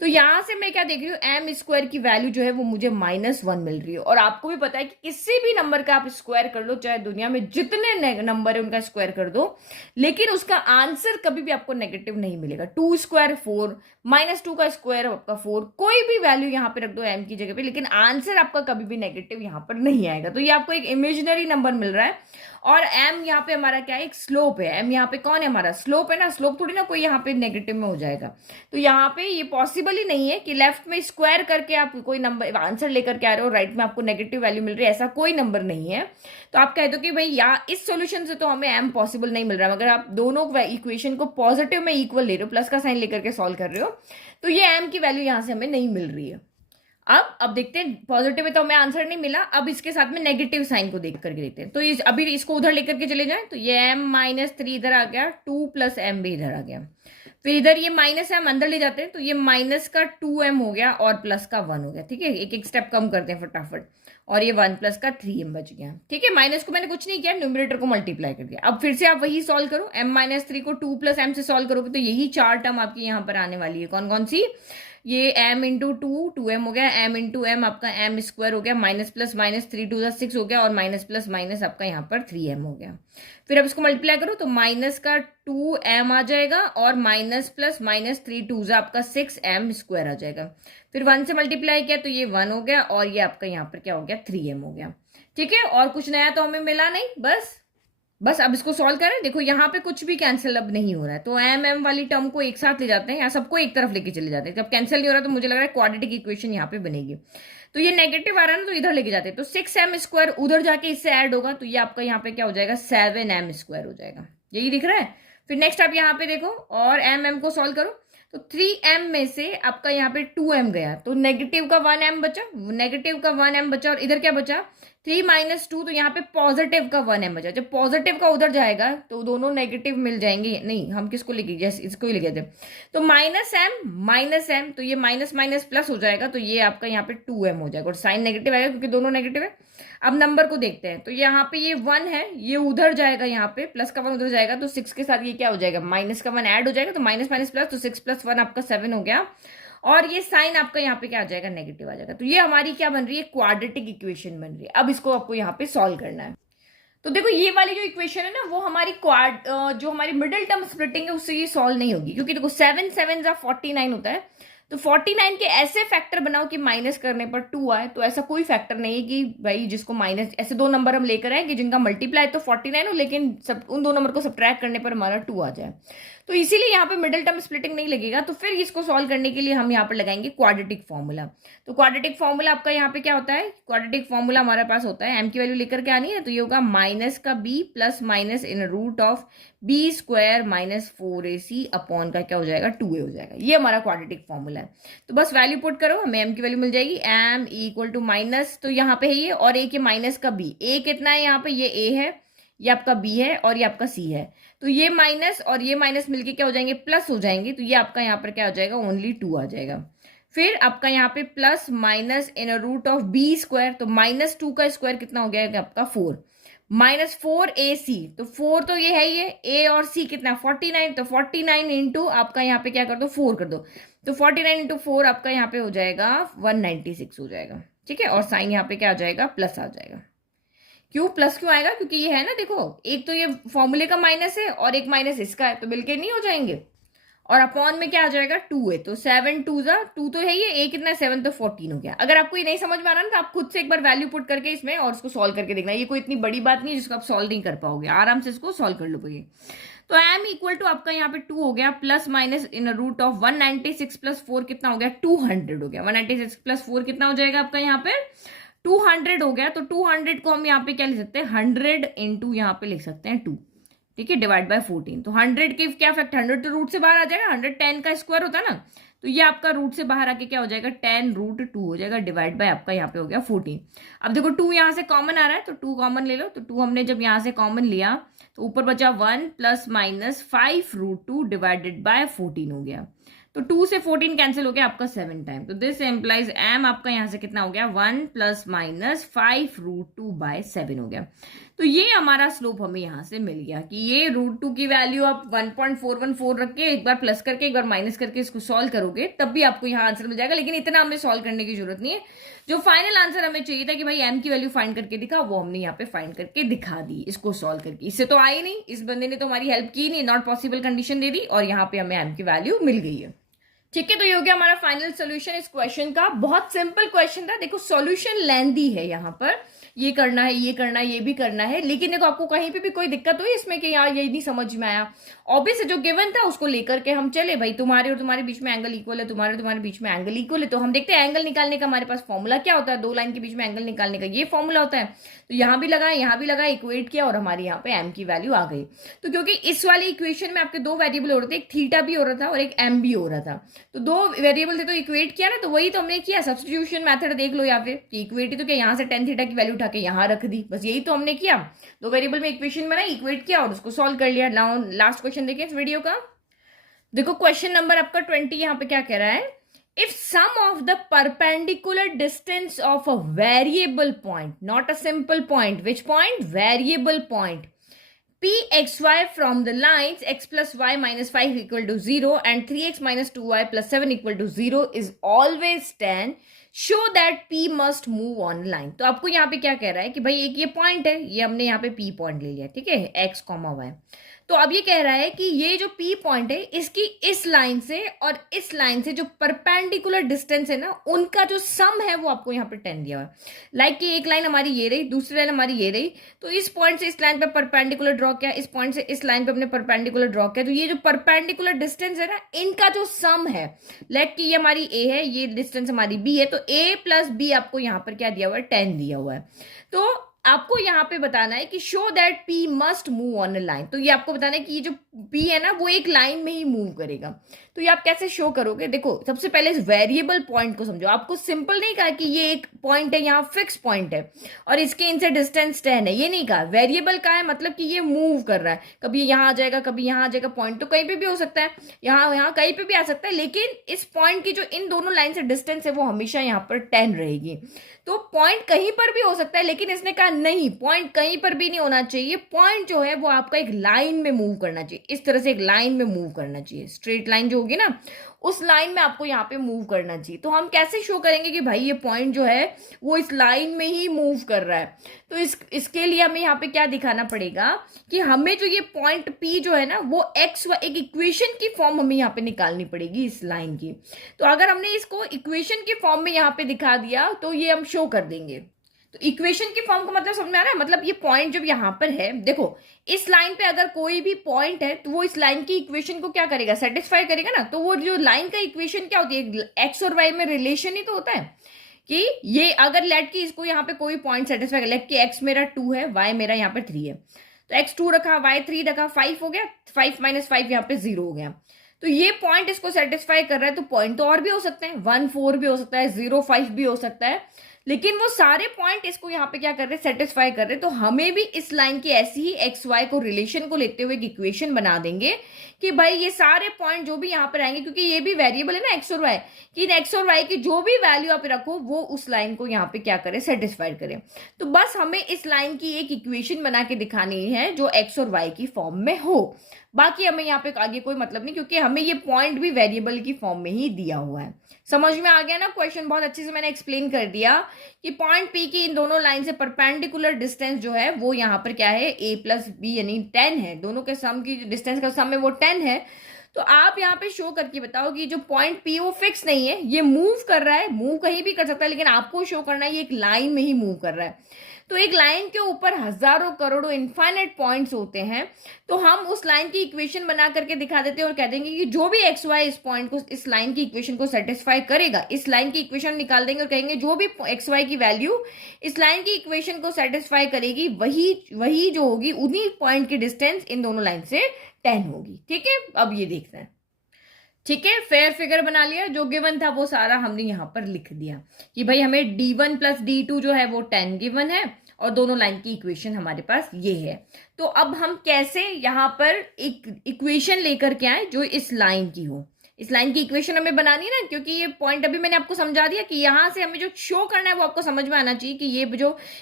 तो यहां से मैं क्या देख रही हूँ, m² की वैल्यू जो है वो मुझे -1 मिल रही है। और आपको भी पता है कि किसी भी नंबर का आप स्क्वायर कर लो, चाहे दुनिया में जितने नंबर है उनका स्क्वायर कर दो, लेकिन उसका आंसर कभी भी आपको नेगेटिव नहीं मिलेगा। 2 स्क्वायर 4, -2 का स्क्वायर आपका 4, कोई भी वैल्यू यहाँ पे रख दो m की जगह पे, लेकिन आंसर आपका कभी भी नेगेटिव यहाँ पर नहीं आएगा। तो ये आपको एक इमेजिनरी नंबर मिल रहा है। और m यहाँ पे हमारा क्या है, एक स्लोप है। m यहाँ पे कौन है, हमारा स्लोप है ना। स्लोप थोड़ी ना कोई यहाँ पे नेगेटिव में हो जाएगा। तो यहाँ पे ये पॉसिबल ही नहीं है कि लेफ्ट में स्क्वायर करके आप कोई नंबर आंसर लेकर के आ रहे हो, राइट में आपको नेगेटिव वैल्यू मिल रही है, ऐसा कोई नंबर नहीं है। तो आप कह दो कि भाई यहाँ इस सॉल्यूशन से तो हमें m पॉसिबल नहीं मिल रहा। मगर आप दोनों इक्वेशन को पॉजिटिव में इक्वल ले रहे हो, प्लस का साइन लेकर के सॉल्व कर रहे हो, तो ये m की वैल्यू यहाँ से हमें नहीं मिल रही है। अब देखते हैं, पॉजिटिव में तो हमें आंसर नहीं मिला, अब इसके साथ में नेगेटिव साइन को देख करके देखते हैं। तो अभी इसको उधर लेकर के चले जाएं, तो ये m-3 इधर आ गया, 2 + m भी इधर आ गया। फिर इधर ये माइनस है, हम अंदर ले जाते हैं, तो ये माइनस का 2m हो गया और प्लस का 1 हो गया। ठीक है, एक एक स्टेप कम करते हैं फटाफट। और ये 1 + का 3m बच गया। ठीक है, माइनस को मैंने कुछ नहीं किया, न्यूमरेटर को मल्टीप्लाई कर दिया। अब फिर से आप वही सॉल्व करो, m-3 को 2 + m से सॉल्व करोगे तो यही 4 टर्म आपकी यहाँ पर आने वाली है। कौन कौन सी, ये m × 2 2m हो गया, m × m आपका m² हो गया, माइनस प्लस माइनस 3 2 6 हो गया, और माइनस प्लस माइनस आपका यहाँ पर 3m हो गया। फिर अब इसको मल्टीप्लाई करो तो माइनस का 2m आ जाएगा, और माइनस प्लस माइनस 3 2 आपका 6m² आ जाएगा। फिर 1 से मल्टीप्लाई किया तो ये 1 हो गया, और ये आपका यहाँ पर क्या हो गया, 3m हो गया। ठीक है, और कुछ नया तो हमें मिला नहीं, बस अब इसको सॉल्व करें। देखो यहाँ पे कुछ भी कैंसिल अब नहीं हो रहा है, तो m वाली टर्म को एक साथ ले जाते हैं, या सबको एक तरफ लेके चले जाते हैं। जब कैंसिल नहीं हो रहा तो मुझे लग रहा है क्वाड्रेटिक इक्वेशन यहाँ पे बनेगी। तो ये नेगेटिव आ रहा है ना, तो इधर लेके जाते हैं, तो 6m² उधर जाके इससे ऐड होगा, तो ये आपका यहाँ पे क्या हो जाएगा, 7m² हो जाएगा। यही दिख रहा है। फिर नेक्स्ट आप यहाँ पे देखो और m को सॉल्व करो, तो 3m में से आपका यहाँ पे 2m गया, तो नेगेटिव का 1m बचा, नेगेटिव का 1m बचा, और इधर क्या बचा, 3 - 2, तो यहाँ पे पॉजिटिव का 1m बचा। जब पॉजिटिव का उधर जाएगा तो दोनों नेगेटिव मिल जाएंगे। नहीं, हम किसको लिखे, जैसे इसको ही लिखे थे, तो -m, तो ये माइनस माइनस प्लस हो जाएगा, तो ये आपका यहाँ पे 2m हो जाएगा, और साइन नेगेटिव आएगा क्योंकि दोनों नेगेटिव है। अब नंबर को देखते हैं, तो यहाँ पे ये 1 है, ये उधर जाएगा, यहाँ पे प्लस का 1 उधर जाएगा, तो 6 के साथ ये क्या हो जाएगा, माइनस का 1 ऐड हो जाएगा, तो माइनस माइनस प्लस, तो 6 + 1 आपका 7 हो गया, और ये साइन आपका यहाँ पे क्या आ जाएगा, नेगेटिव आ जाएगा। तो ये हमारी क्या बन रही है, क्वाड्रेटिक इक्वेशन बन रही है। अब इसको आपको यहाँ पे सॉल्व करना है। तो देखो ये वाली जो इक्वेशन है ना, वो हमारी जो हमारी मिडिल टर्म स्प्लिटिंग है उससे ये सॉल्व नहीं होगी, क्योंकि देखो 7 7 49 होता है, तो 49 के ऐसे फैक्टर बनाओ कि माइनस करने पर 2 आए। तो ऐसा कोई फैक्टर नहीं है कि भाई जिसको माइनस, ऐसे दो नंबर हम लेकर आए कि जिनका मल्टीप्लाई तो 49 हो, लेकिन सब उन दो नंबर को सब्ट्रैक्ट करने पर हमारा 2 आ जाए। तो इसीलिए यहाँ पे मिडिल टर्म स्प्लिटिंग नहीं लगेगा। तो फिर इसको सॉल्व करने के लिए हम यहाँ पर लगाएंगे क्वाड्रेटिक फॉर्मूला। तो क्वाड्रेटिक फॉर्मूला आपका यहाँ पे क्या होता है, क्वाड्रेटिक फॉर्मूला हमारे पास होता है, m की वैल्यू लेकर के आनी है, तो ये होगा माइनस का b plus minus in root of b² minus 4ac upon का क्या हो जाएगा, 2a हो जाएगा। ये हमारा क्वाड्रेटिक फॉर्मूला है। तो बस वैल्यू पुट करो, हमें m की वैल्यू मिल जाएगी, m इक्वल टू माइनस, तो यहाँ पे है ये, और a के माइनस का b, a कितना है यहाँ पे, ये a है, ये आपका b है, और ये आपका c है। तो ये माइनस और ये माइनस मिलके क्या हो जाएंगे, प्लस हो जाएंगे, तो ये आपका यहाँ पर क्या हो जाएगा, ओनली 2 आ जाएगा। फिर आपका यहाँ पे plus minus in root of b², तो -2 का स्क्वायर कितना हो गया आपका 4, -4ac, तो 4 तो ये है, ये a और c कितना 49, तो 49 इंटू आपका यहाँ पे क्या कर दो, 4 कर दो, तो 49 इंटू 4 आपका यहाँ पे हो जाएगा 196 हो जाएगा। ठीक है, और साइन यहाँ पे क्या आ जाएगा, प्लस आ जाएगा। क्यों प्लस क्यों आएगा, क्योंकि ये है ना, देखो एक तो ये फॉर्मूले का माइनस है और एक माइनस इसका है, तो मिलके नहीं हो जाएंगे। और अपॉन में क्या आ जाएगा, 2 है, तो 7 2 2 तो है, ये a कितना 7, तो 14 हो गया। अगर आपको ये नहीं समझ में आ रहा ना, तो आप खुद से एक बार वैल्यू पुट करके इसमें और उसको सॉल्व करके देखना। ये कोई इतनी बड़ी बात नहीं है जिसको आप सॉल्व नहीं कर पाओगे, आराम से इसको सॉल्व कर लोगे। तो m इक्वल टू आपका यहाँ पे 2 हो गया, plus minus in root of 196 + 4 कितना हो गया, 200 हो गया। 196 + 4 कितना हो जाएगा आपका यहाँ पे 200 हो गया। तो 200 को हम यहाँ पे क्या लिख सकते हैं, 100 इंटू यहाँ पे लिख सकते हैं 2, ठीक है, डिवाइड बाय 14। तो 100 के क्या फैक्टर, 100 तो रूट से बाहर आ जाएगा, 110 का स्क्वायर होता है ना, तो ये आपका रूट से बाहर आके क्या हो जाएगा, 10√2 हो जाएगा, डिवाइड बाय आपका यहाँ पे हो गया 14। अब देखो 2 यहाँ से कॉमन आ रहा है तो 2 कॉमन ले लो, तो 2 हमने जब यहाँ से कॉमन लिया तो ऊपर बचा 1 ± 5√2 डिवाइडेड बाय 14 हो गया। तो 2 से 14 कैंसिल हो गया आपका 7 टाइम। तो दिस एम्प्लाइज m आपका यहां से कितना हो गया, 1 ± 5√2 बाय 7 हो गया। तो ये हमारा स्लोप हमें यहां से मिल गया कि ये √2 की वैल्यू आप 1.414 रख के एक बार प्लस करके एक बार माइनस करके इसको सॉल्व करोगे तब भी आपको यहाँ आंसर मिल जाएगा। लेकिन इतना हमें सॉल्व करने की जरूरत नहीं है। जो फाइनल आंसर हमें चाहिए था कि भाई m की वैल्यू फाइंड करके दिखा, वो हमने यहाँ पे फाइंड करके दिखा दी इसको सॉल्व करके। इससे तो आई नहीं, इस बंदे ने तो हमारी हेल्प की नहीं, नॉट पॉसिबल कंडीशन दे दी और यहाँ पे हमें m की वैल्यू मिल गई है। ठीक है, तो ये हो गया हमारा फाइनल सोल्यूशन इस क्वेश्चन का। बहुत सिंपल क्वेश्चन था। देखो सॉल्यूशन लेंथी है, यहाँ पर ये करना है, ये करना है, ये भी करना है, लेकिन देखो आपको कहीं पे भी कोई दिक्कत हुई इसमें कि यार ये नहीं समझ में आया, ऑब्वियस जो गिवन था उसको लेकर के हम चले, भाई तुम्हारे और तुम्हारे बीच में एंगल इक्वल है, तुम्हारे और तुम्हारे बीच में एंगल इक्वल है, तो हम देखते हैं एंगल निकालने का हमारे पास फॉर्मूला क्या होता है। दो लाइन के बीच में एंगल निकालने का ये फॉर्मूला होता है। तो यहाँ भी लगाया, यहाँ भी लगाया, इक्वेट किया और हमारे यहाँ पे एम की वैल्यू आ गई। तो क्योंकि इस वाली इक्वेशन में आपके दो वेरिएबल हो रहे थे, एक थीटा भी हो रहा था और एक एम भी हो रहा था, तो दो वेरिएबल थे तो इक्वेट किया ना, तो वही तो हमने किया। सब्स्टिट्यूशन मेथड देख लो, या फिर कि इक्वेट तो क्या, यहाँ से tan थीटा की वैल्यू उठा के यहाँ रख दी, बस यही तो हमने किया। दो वेरिएबल में इक्वेशन बनाई, इक्वेट किया और उसको सॉल्व कर लिया। नाउ लास्ट क्वेश्चन देखिए इस वीडियो का। देखो क्वेश्चन नंबर आपका 20 यहाँ पे क्या कह रहा है, if sum of the perpendicular distance of a variable point, not a simple point, which point, variable point, pxy from the lines x plus y minus 5 equal to 0 and 3x minus 2y plus 7 equal to 0 is always 10, show that p must move on line। तो आपको यहाँ पे क्या कह रहा है कि भाई एक ये पॉइंट है, ये हमने यहाँ पे p पॉइंट ले लिया, ठीक है, x, y। तो अब ये कह रहा है कि ये जो P पॉइंट है इसकी इस लाइन से और इस लाइन से जो परपेंडिकुलर डिस्टेंस है ना, उनका जो सम है वो आपको यहाँ पे 10 दिया हुआ है। लाइक कि एक लाइन हमारी ये रही, दूसरी लाइन हमारी ये रही, तो इस पॉइंट से इस लाइन पे परपेंडिकुलर ड्रॉ किया, इस पॉइंट से इस लाइन पे अपने परपेंडिकुलर ड्रॉ किया, तो ये जो परपेंडिकुलर डिस्टेंस है ना, इनका जो सम है, लाइक कि ये हमारी A है, ये डिस्टेंस हमारी B है, तो A प्लस B आपको यहाँ पर क्या दिया हुआ है, 10 दिया हुआ है। तो आपको यहाँ पे बताना है कि show that P must move on a line. तो ये आपको बताना है कि ये जो P है ना वो एक लाइन में ही मूव करेगा। तो ये आप कैसे शो करोगे, देखो सबसे पहले इस वेरिएबल पॉइंट को समझो। आपको सिंपल नहीं कहा कि ये एक पॉइंट है, यहाँ फिक्स पॉइंट है और इसके इनसे डिस्टेंस 10 है, ये नहीं कहा। वेरिएबल का है मतलब कि ये मूव कर रहा है, कभी यहाँ आ जाएगा, कभी यहाँ आ जाएगा। पॉइंट तो कहीं पे भी हो सकता है, यहाँ कहीं पे भी आ सकता है, लेकिन इस पॉइंट की जो इन दोनों लाइन से डिस्टेंस है वो हमेशा यहाँ पर 10 रहेगी। तो पॉइंट कहीं पर भी हो सकता है, लेकिन इसने कहा नहीं, पॉइंट कहीं पर भी नहीं होना चाहिए, पॉइंट जो है वो आपका एक लाइन में मूव करना चाहिए, इस तरह से एक लाइन में मूव करना चाहिए। स्ट्रेट लाइन जो होगी ना, उस लाइन में आपको यहाँ पे मूव करना चाहिए। तो हम कैसे शो करेंगे कि भाई ये पॉइंट जो है वो इस लाइन में ही मूव कर रहा है। तो इसके लिए हमें यहाँ पे क्या दिखाना पड़ेगा कि हमें जो ये पॉइंट P जो है ना वो x एक इक्वेशन की फॉर्म हमें यहाँ पे निकालनी पड़ेगी इस लाइन की। तो अगर हमने इसको इक्वेशन की फॉर्म में यहाँ पे दिखा दिया तो ये हम शो कर देंगे। तो इक्वेशन की फॉर्म का मतलब समझ में आ रहा है, मतलब ये पॉइंट जब यहाँ पर है, देखो इस लाइन पे अगर कोई भी पॉइंट है तो वो इस लाइन की इक्वेशन को क्या करेगा, सेटिस्फाई करेगा ना। तो वो जो लाइन का इक्वेशन क्या होती है, एक्स और वाई में रिलेशन ही तो होता है कि ये अगर लेट की इसको यहाँ पे कोई पॉइंट सेटिस्फाई कर, लेट कि एक्स मेरा 2 है, वाई मेरा यहाँ पे 3 है, तो एक्स 2 रखा, वाई 3 रखा, 5 हो गया, 5 - 5 यहाँ पे 0 हो गया। तो ये पॉइंट इसको सेटिस्फाई कर रहा है। तो पॉइंट तो और भी हो सकते हैं, 1 4 भी हो सकता है, 0 5 भी हो सकता है, लेकिन वो सारे पॉइंट इसको यहाँ पे क्या कर रहे हैं, सेटिस्फाई कर रहे हैं। तो हमें भी इस लाइन की ऐसी ही एक्स वाई को रिलेशन को लेते हुए एक इक्वेशन बना देंगे कि भाई ये सारे पॉइंट जो भी यहाँ पर आएंगे, क्योंकि ये भी वेरिएबल है ना एक्स और वाई, कि इन एक्स और वाई की जो भी वैल्यू आप रखो वो उस लाइन को यहाँ पे क्या करे, सेटिस्फाइड करे। तो बस हमें इस लाइन की एक इक्वेशन बना के दिखानी है जो एक्स और वाई की फॉर्म में हो। बाकी हमें यहाँ पे आगे कोई मतलब नहीं, क्योंकि हमें ये पॉइंट भी वेरिएबल की फॉर्म में ही दिया हुआ है। समझ में आ गया ना क्वेश्चन, बहुत अच्छे से मैंने एक्सप्लेन कर दिया कि पॉइंट P की इन दोनों लाइन से परपेंडिकुलर डिस्टेंस जो है वो यहाँ पर क्या है, A प्लस B यानी 10 है, दोनों के सम की डिस्टेंस का सम है वो 10 है। तो आप यहाँ पे शो करके बताओ कि जो पॉइंट P वो फिक्स नहीं है, ये मूव कर रहा है, मूव कहीं भी कर सकता है, लेकिन आपको शो करना है ये एक लाइन में ही मूव कर रहा है। तो एक लाइन के ऊपर हजारों करोड़ों इनफाइनाइट पॉइंट्स होते हैं, तो हम उस लाइन की इक्वेशन बना करके दिखा देते हैं और कह देंगे कि जो भी एक्स वाई इस पॉइंट को, इस लाइन की इक्वेशन को सेटिस्फाई करेगा, इस लाइन की इक्वेशन निकाल देंगे और कहेंगे जो भी एक्स वाई की वैल्यू इस लाइन की इक्वेशन को सेटिस्फाई करेगी वही जो होगी, उन्हीं पॉइंट की डिस्टेंस इन दोनों लाइन से 10 होगी। ठीक है, अब ये देखते हैं। ठीक है, फेयर फिगर बना लिया, जो गिवन था वो सारा हमने यहाँ पर लिख दिया कि भाई हमें d1 प्लस d2 जो है वो 10 गिवन है और दोनों लाइन की इक्वेशन हमारे पास ये है। तो अब हम कैसे यहाँ पर एक इक्वेशन लेकर के आए जो इस लाइन की हो। इस लाइन की इक्वेशन हमें बनानी है ना, क्योंकि ये पॉइंट अभी मैंने आपको समझा दिया कि यहाँ से हमें जो शो करना है वो आपको समझ में आना चाहिए कि ये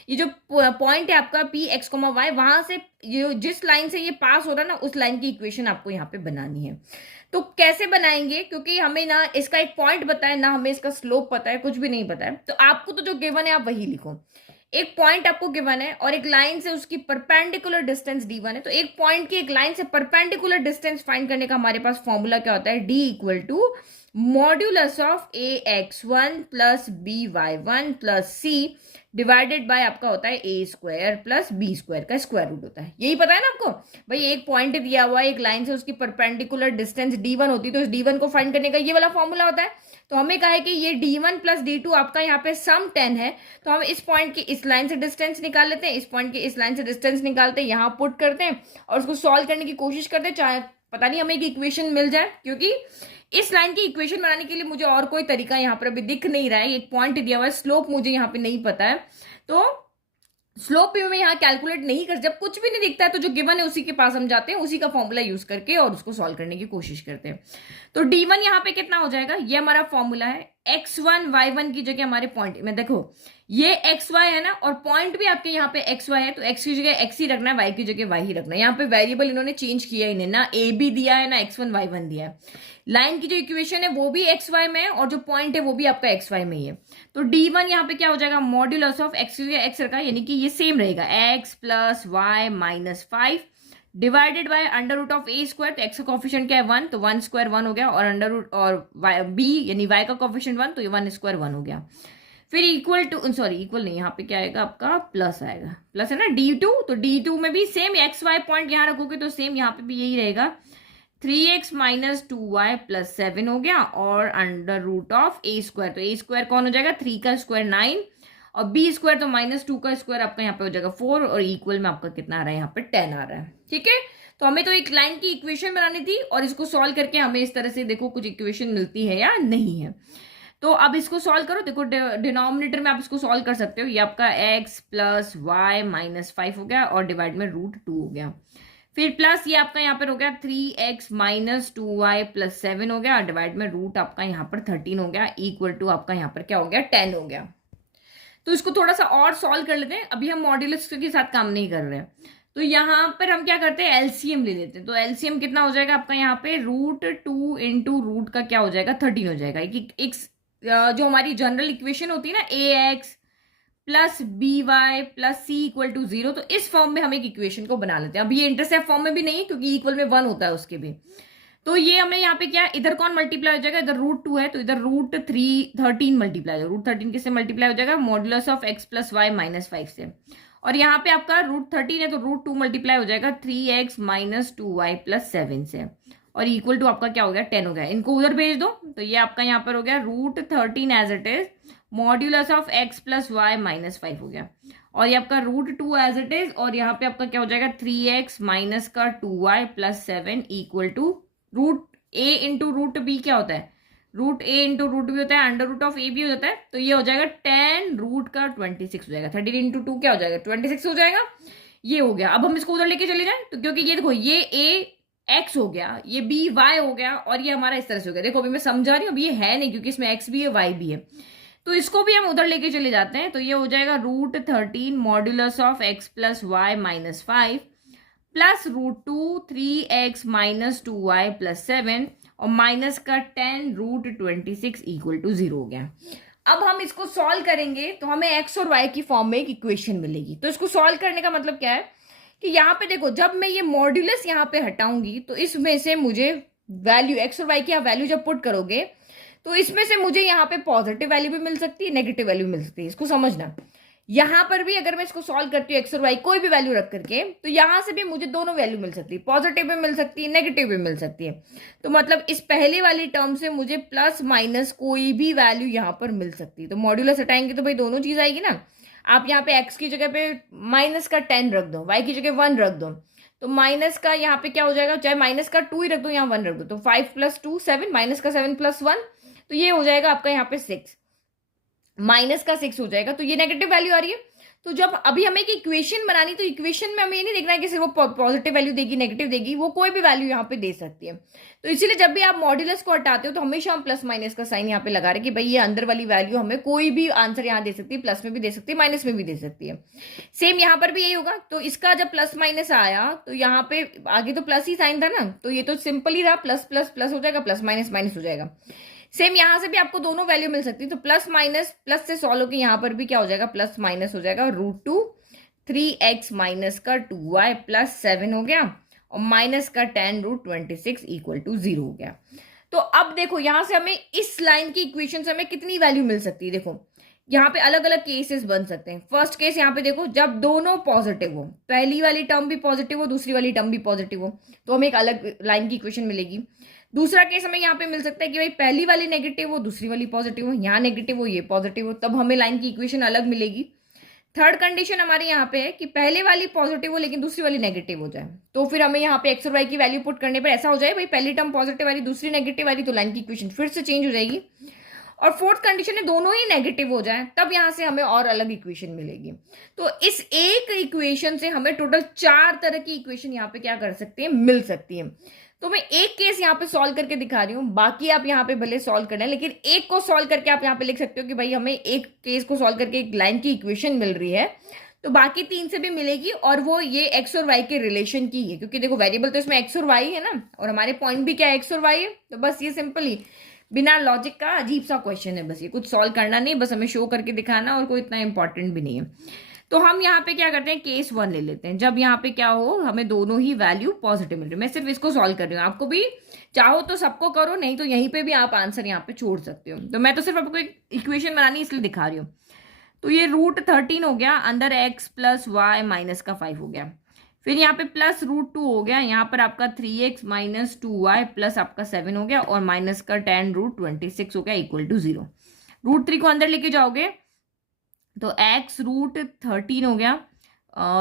जो पॉइंट है आपका पी एक्स कोमा वाई, वहां से ये जिस लाइन से ये पास हो रहा है ना, उस लाइन की इक्वेशन आपको यहाँ पे बनानी है। तो कैसे बनाएंगे, क्योंकि हमें ना इसका एक पॉइंट पता है ना हमें इसका स्लोप पता है, कुछ भी नहीं पता है। तो आपको तो जो गिवन है आप वही लिखो। एक पॉइंट आपको गिवन है और एक लाइन से उसकी परपेंडिकुलर डिस्टेंस d1 है। तो एक पॉइंट की एक लाइन से परपेंडिकुलर डिस्टेंस फाइंड करने का हमारे पास फॉर्मूला क्या होता है, d equal to modulus of ax1 plus by1 plus c divided by आपका होता है a square plus b square का स्क्वायर रूट होता है। यही पता है ना आपको। भाई एक पॉइंट दिया हुआ है, एक लाइन से उसकी परपेंडिकुलर डिस्टेंस d1 होती है, तो इस d1 को फाइंड करने का ये वाला फॉर्मूला होता है। तो हमें कहा है कि ये d1 प्लस d2 आपका यहाँ पे सम 10 है। तो हम इस पॉइंट की इस लाइन से डिस्टेंस निकाल लेते हैं, इस पॉइंट की इस लाइन से डिस्टेंस निकालते हैं, यहाँ पुट करते हैं और उसको सॉल्व करने की कोशिश करते हैं, चाहे पता नहीं हमें एक इक्वेशन मिल जाए। क्योंकि इस लाइन की इक्वेशन बनाने के लिए मुझे और कोई तरीका यहाँ पर अभी दिख नहीं रहा है। एक पॉइंट दिया हुआ है, स्लोप मुझे यहाँ पे नहीं पता है, तो स्लोप भी मैं यहाँ कैलकुलेट नहीं कर, जब कुछ भी नहीं दिखता है तो जो गिवन है उसी के पास हम जाते हैं, उसी का फॉर्मूला यूज करके और उसको सॉल्व करने की कोशिश करते हैं। तो d1 यहाँ पे कितना हो जाएगा, ये हमारा फॉर्मूला है। x1 y1 की जगह हमारे पॉइंट में देखो ये xy है ना, और पॉइंट भी आपके यहाँ पे xy है, तो x की जगह x ही रखना है, y की जगह y ही रखना है। यहाँ पे वेरिएबल इन्होंने चेंज किया, इन्हें ना a भी दिया है ना x1 y1 दिया है। लाइन की जो इक्वेशन है वो भी xy में है और जो पॉइंट है वो भी आपका xy में ही है। तो d1 यहाँ पे क्या हो जाएगा, मॉड्यूलस ऑफ x की जगह x रखा, यानी कि ये सेम रहेगा x plus Y minus 5 divided by under root of A square. तो एक्स का कॉफिशिएंट क्या है 1, तो 1 स्क्वायर 1 हो गया, और अंडर रूट और बी यानी वाई का कॉफिशिएंट 1, तो ये 1 स्क्वायर 1 हो गया। फिर इक्वल टू, सॉरी इक्वल नहीं, यहाँ पे क्या आएगा आपका प्लस आएगा, प्लस है ना d2। तो d2 में भी सेम एक्स वाई पॉइंट यहाँ रखोगे तो सेम यहाँ पे भी यही रहेगा, 3x माइनस 2y प्लस 7 हो गया, और under root of A square. तो ए स्क्वायर कौन हो जाएगा, 3 का स्क्वायर 9, और बी स्क्वायर तो माइनस 2 का स्क्वायर आपका यहाँ पे हो जाएगा 4, और इक्वल में आपका कितना आ रहा है, यहाँ पे 10 आ रहा है। ठीक है, तो हमें तो एक लाइन की इक्वेशन बनानी थी और इसको सॉल्व करके हमें इस तरह से देखो कुछ इक्वेशन मिलती है या नहीं है। तो अब इसको सॉल्व करो, देखो डिनोमिनेटर में आप इसको सॉल्व कर सकते हो। ये आपका x प्लस वाई माइनस 5 हो गया और डिवाइड में रूट 2 हो गया। फिर प्लस ये आपका यहाँ पर हो गया 3x माइनस 2y प्लस 7 हो गया, डिवाइड में रूट आपका यहाँ पर 13 हो गया, इक्वल टू आपका यहाँ पर क्या हो गया 10 हो गया। तो इसको थोड़ा सा और सॉल्व कर लेते हैं, अभी हम मॉड्यूलस के साथ काम नहीं कर रहे हैं। तो यहाँ पर हम क्या करते हैं, एलसीएम ले लेते हैं। तो एलसीएम कितना हो जाएगा आपका यहाँ पे, रूट 2 इंटू रूट का क्या हो जाएगा 13 हो जाएगा। एक जो हमारी जनरल इक्वेशन होती है ना ax plus B Y plus C equal to 0, तो इस फॉर्म में हम एक इक्वेशन को बना लेते हैं। अभी ये इंटरसेप्ट फॉर्म में भी नहीं है क्योंकि इक्वल में 1 होता है उसके भी। तो ये हमने यहाँ पे क्या, इधर कौन मल्टीप्लाई हो जाएगा, इधर रूट 2 है तो इधर रूट 13 मल्टीप्लाई हो, रूट 13 किससे मल्टीप्लाई हो जाएगा, modulus of x plus Y minus 5 से। और यहाँ पे आपका रूट 13 है तो रूट 2 मल्टीप्लाई हो जाएगा 3x माइनस 2y प्लस 7 से, और इक्वल टू आपका क्या हो गया 10 हो गया। इनको उधर भेज दो, तो ये आपका यहाँ पर हो गया root 13 as it is modulus of x plus Y minus 5 हो गया, और ये आपका रूट 2 एज इट इज, और यहाँ पे आपका क्या हो जाएगा 3x माइनस का 2y plus 7 equal to root a into root B क्या होता है, root a into root B होता है, अंडर रूट ऑफ a भी हो जाता है। तो ये हो जाएगा 10 रूट का 26 हो जाएगा, 13 इंटू 2 क्या हो जाएगा 26 हो जाएगा। ये हो गया। अब हम इसको उधर लेके चले जाएं, तो क्योंकि ये देखो ये a x हो गया, ये b y हो गया, और ये हमारा इस तरह से हो गया। देखो अभी मैं समझा रही हूँ, अभी ये है नहीं क्योंकि इसमें x भी है y भी है, तो इसको भी हम उधर लेके चले जाते हैं। तो ये हो जाएगा root 13 modulus of x plus Y minus 5 plus root 2 3x minus 2y plus 7 और माइनस का 10 रूट 26 इक्वल टू 0 हो गया। अब हम इसको सॉल्व करेंगे तो हमें x और y की फॉर्म में एक इक्वेशन मिलेगी। तो इसको सॉल्व करने का मतलब क्या है कि यहाँ पे देखो, जब मैं ये मॉड्यूलस यहाँ पे हटाऊंगी तो इसमें से मुझे वैल्यू x और y की वैल्यू जब पुट करोगे तो इसमें से मुझे यहाँ पे पॉजिटिव वैल्यू भी मिल सकती है, नेगेटिव वैल्यू मिल सकती है। इसको समझना, यहाँ पर भी अगर मैं इसको सॉल्व करती हूँ एक्स और वाई कोई भी वैल्यू रख करके, तो यहाँ से भी मुझे दोनों वैल्यू मिल सकती है, पॉजिटिव भी मिल सकती है, नेगेटिव भी मिल सकती है। तो मतलब इस पहले वाली टर्म से मुझे प्लस माइनस कोई भी वैल्यू यहाँ पर मिल सकती है। तो मॉड्यूलस हटाएंगे तो भाई दोनों चीज आएगी ना। आप यहाँ पे एक्स की जगह पे माइनस का 10 रख दो, वाई की जगह 1 रख दो, तो माइनस का यहाँ पे क्या हो जाएगा, चाहे माइनस का 2 ही रख दो, यहाँ 1 रख दो, तो 5 + 2 7, माइनस का 7 + 1, तो ये हो जाएगा आपका यहाँ पे 6, माइनस का 6 हो जाएगा, तो ये नेगेटिव वैल्यू आ रही है। तो जब अभी हमें एक इक्वेशन बनानी, तो इक्वेशन में हमें ये नहीं देखना है कि सिर्फ वो पॉजिटिव वैल्यू देगी नेगेटिव देगी, वो कोई भी वैल्यू यहाँ पे दे सकती है। तो इसीलिए जब भी आप मॉड्यूलस को हटाते हो तो हमेशा हम प्लस माइनस का साइन यहाँ पे लगा रहे हैं कि भाई ये अंदर वाली वैल्यू हमें कोई भी आंसर यहाँ दे सकती है, प्लस में भी दे सकती है, माइनस में भी दे सकती है। सेम यहाँ पर भी यही होगा। तो इसका जब प्लस माइनस आया तो यहाँ पे आगे तो प्लस ही साइन था ना, तो ये तो सिंपल ही रहा, प्लस प्लस प्लस हो जाएगा, प्लस माइनस माइनस हो जाएगा। सेम यहां से भी आपको दोनों वैल्यू मिल सकती है, तो प्लस माइनस प्लस से सॉल्व होकर यहां पर भी क्या हो जाएगा, प्लस माइनस हो जाएगा, √2 3x माइनस का 2y प्लस 7 हो गया, और माइनस का 10√26 = 0 हो गया। तो अब देखो यहां से हमें इस लाइन की इक्वेशन से हमें कितनी वैल्यू मिल सकती है। देखो यहाँ पे अलग अलग केसेस बन सकते हैं। फर्स्ट केस यहाँ पे देखो, जब दोनों पॉजिटिव हो, पहली वाली टर्म भी पॉजिटिव हो, दूसरी वाली टर्म भी पॉजिटिव हो, तो हमें एक अलग लाइन की इक्वेशन मिलेगी। दूसरा केस हमें यहाँ पे मिल सकता है कि भाई पहली वाली नेगेटिव हो, दूसरी वाली पॉजिटिव हो, यहाँ नेगेटिव हो, ये पॉजिटिव हो, तब हमें लाइन की इक्वेशन अलग मिलेगी। थर्ड कंडीशन हमारे यहाँ पे है कि पहले वाली पॉजिटिव हो लेकिन दूसरी वाली नेगेटिव हो जाए, तो फिर हमें यहाँ पे एक्स और वाई की वैल्यू पुट करने पर ऐसा हो जाए भाई पहली टर्म पॉजिटिव वाली दूसरी नेगेटिव वाली, तो लाइन की इक्वेशन फिर से चेंज हो जाएगी। और फोर्थ कंडीशन है दोनों ही नेगेटिव हो जाए, तब यहां से हमें और अलग इक्वेशन मिलेगी। तो इस एक इक्वेशन से हमें टोटल 4 तरह की इक्वेशन यहाँ पे क्या कर सकते हैं, मिल सकती है। तो मैं एक केस यहाँ पे सॉल्व करके दिखा रही हूँ, बाकी आप यहाँ पे भले सॉल्व करना है, लेकिन एक को सॉल्व करके आप यहाँ पे लिख सकते हो कि भाई हमें एक केस को सॉल्व करके एक लाइन की इक्वेशन मिल रही है, तो बाकी 3 से भी मिलेगी, और वो ये एक्स और वाई के रिलेशन की है, क्योंकि देखो वेरिएबल तो इसमें एक्स और वाई है ना, और हमारे पॉइंट भी क्या है, एक्स और वाई है। तो बस ये सिंपल ही बिना लॉजिक का अजीब सा क्वेश्चन है, बस ये कुछ सॉल्व करना नहीं, बस हमें शो करके दिखाना, और कोई इतना इंपॉर्टेंट भी नहीं है। तो हम यहाँ पे क्या करते हैं, केस 1 ले लेते हैं, जब यहाँ पे क्या हो, हमें दोनों ही वैल्यू पॉजिटिव मिल रही है। मैं सिर्फ इसको सॉल्व कर रही हूँ, आपको भी चाहो तो सबको करो, नहीं तो यहीं पे भी आप आंसर यहाँ पे छोड़ सकते हो। तो मैं तो सिर्फ आपको एक इक्वेशन बनानी इसलिए दिखा रही हूँ। तो ये √13 हो गया, अंदर x + y माइनस का 5 हो गया, फिर यहाँ पे प्लस √2 हो गया, यहाँ पर आपका 3x माइनस 2y प्लस आपका 7 हो गया, और माइनस का 10√26 हो गया = 0। √3 को अंदर लेके जाओगे तो x √13 हो गया,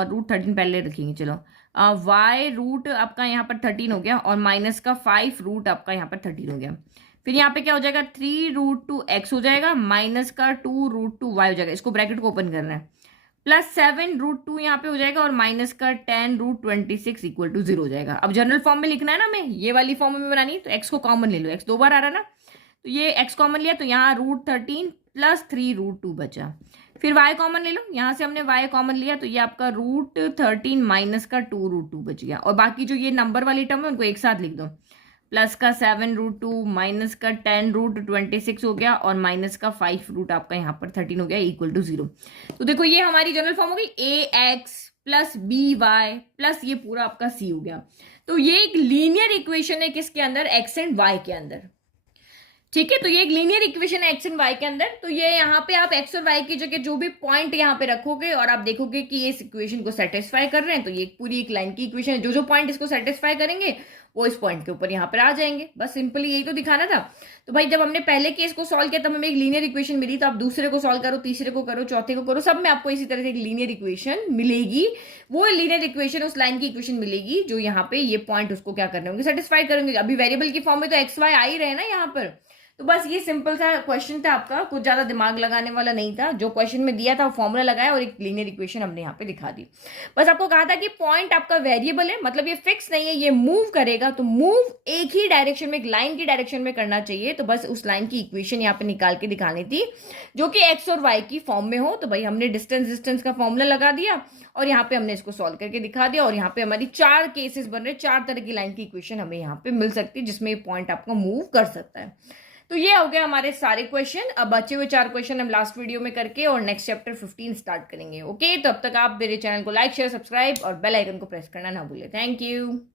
√13 पहले रखेंगे, चलो y रूट आपका यहाँ पर 13 हो गया, और माइनस का 5 रूट आपका यहाँ पर 13 हो गया। फिर यहाँ पे क्या हो जाएगा, 3√2x हो जाएगा, माइनस का 2√2y हो जाएगा, इसको ब्रैकेट को ओपन करना है, प्लस 7√2 यहाँ पे हो जाएगा, और माइनस का 10√26 = 0 हो जाएगा। अब जनरल फॉर्म में लिखना है ना, हमें ये वाली फॉर्म में बनानी है, तो x को कॉमन ले लो, x 2 बार आ रहा है ना, तो ये x कॉमन लिया, तो यहाँ √13 + 3√2 बचा। फिर y कॉमन ले लो, यहाँ से हमने y कॉमन लिया, तो ये आपका √13 माइनस का 2√2 बच गया, और बाकी जो ये नंबर वाली टर्म है उनको एक साथ लिख दो, प्लस का 7√2 माइनस का 10√26 हो गया, और माइनस का 5 रूट आपका यहाँ पर 13 हो गया = 0। तो देखो ये हमारी जनरल फॉर्म हो गई, ax + by प्लस ये पूरा आपका c हो गया। तो ये एक लीनियर इक्वेशन है किसके अंदर, x एंड y के अंदर, ठीक है। तो ये एक लीनियर इक्वेशन है x एंड y के अंदर। तो ये यहाँ पे आप x और y की जगह जो भी पॉइंट यहाँ पे रखोगे, और आप देखोगे कि ये इस इक्वेशन को सेटिस्फाई कर रहे हैं, तो ये पूरी एक लाइन की इक्वेशन है, जो जो पॉइंट इसको सेटिस्फाई करेंगे वो इस पॉइंट के ऊपर यहाँ पर आ जाएंगे। बस सिंपली यही तो दिखाना था। तो भाई जब हमने पहले केस को सॉल्व किया तब हमें एक लीनियर इक्वेशन मिली, तो आप दूसरे को सॉल्व करो, तीसरे को करो, चौथे को करो, सब में आपको इसी तरह से एक लीनियर इक्वेशन मिलेगी। वो लीनियर इक्वेशन उस लाइन की इक्वेशन मिलेगी जो यहाँ पे ये पॉइंट उसको क्या करने होंगे, सेटिस्फाई करेंगे। अभी वेरिएबल की फॉर्म में तो एक्स वाई आ ही रहे ना यहाँ पर। तो बस ये सिंपल सा क्वेश्चन था आपका, कुछ ज्यादा दिमाग लगाने वाला नहीं था। जो क्वेश्चन में दिया था वो फॉर्मूला लगाया और एक लीनियर इक्वेशन हमने यहाँ पे दिखा दी। बस आपको कहा था कि पॉइंट आपका वेरिएबल है, मतलब ये फिक्स नहीं है, ये मूव करेगा, तो मूव एक ही डायरेक्शन में, एक लाइन की डायरेक्शन में करना चाहिए। तो बस उस लाइन की इक्वेशन यहाँ पे निकाल के दिखानी थी जो कि एक्स और वाई की फॉर्म में हो। तो भाई हमने डिस्टेंस का फॉर्मूला लगा दिया और यहाँ पे हमने इसको सॉल्व करके दिखा दिया, और यहाँ पे हमारी 4 केसेस बन रहे, 4 तरह की लाइन की इक्वेशन हमें यहाँ पे मिल सकती है जिसमें ये पॉइंट आपको मूव कर सकता है। तो ये हो गया हमारे सारे क्वेश्चन। अब बचे हुए 4 क्वेश्चन हम लास्ट वीडियो में करके और नेक्स्ट चैप्टर 15 स्टार्ट करेंगे। ओके, तो अब तक आप मेरे चैनल को लाइक शेयर सब्सक्राइब और बेल आइकन को प्रेस करना ना भूलें। Thank you.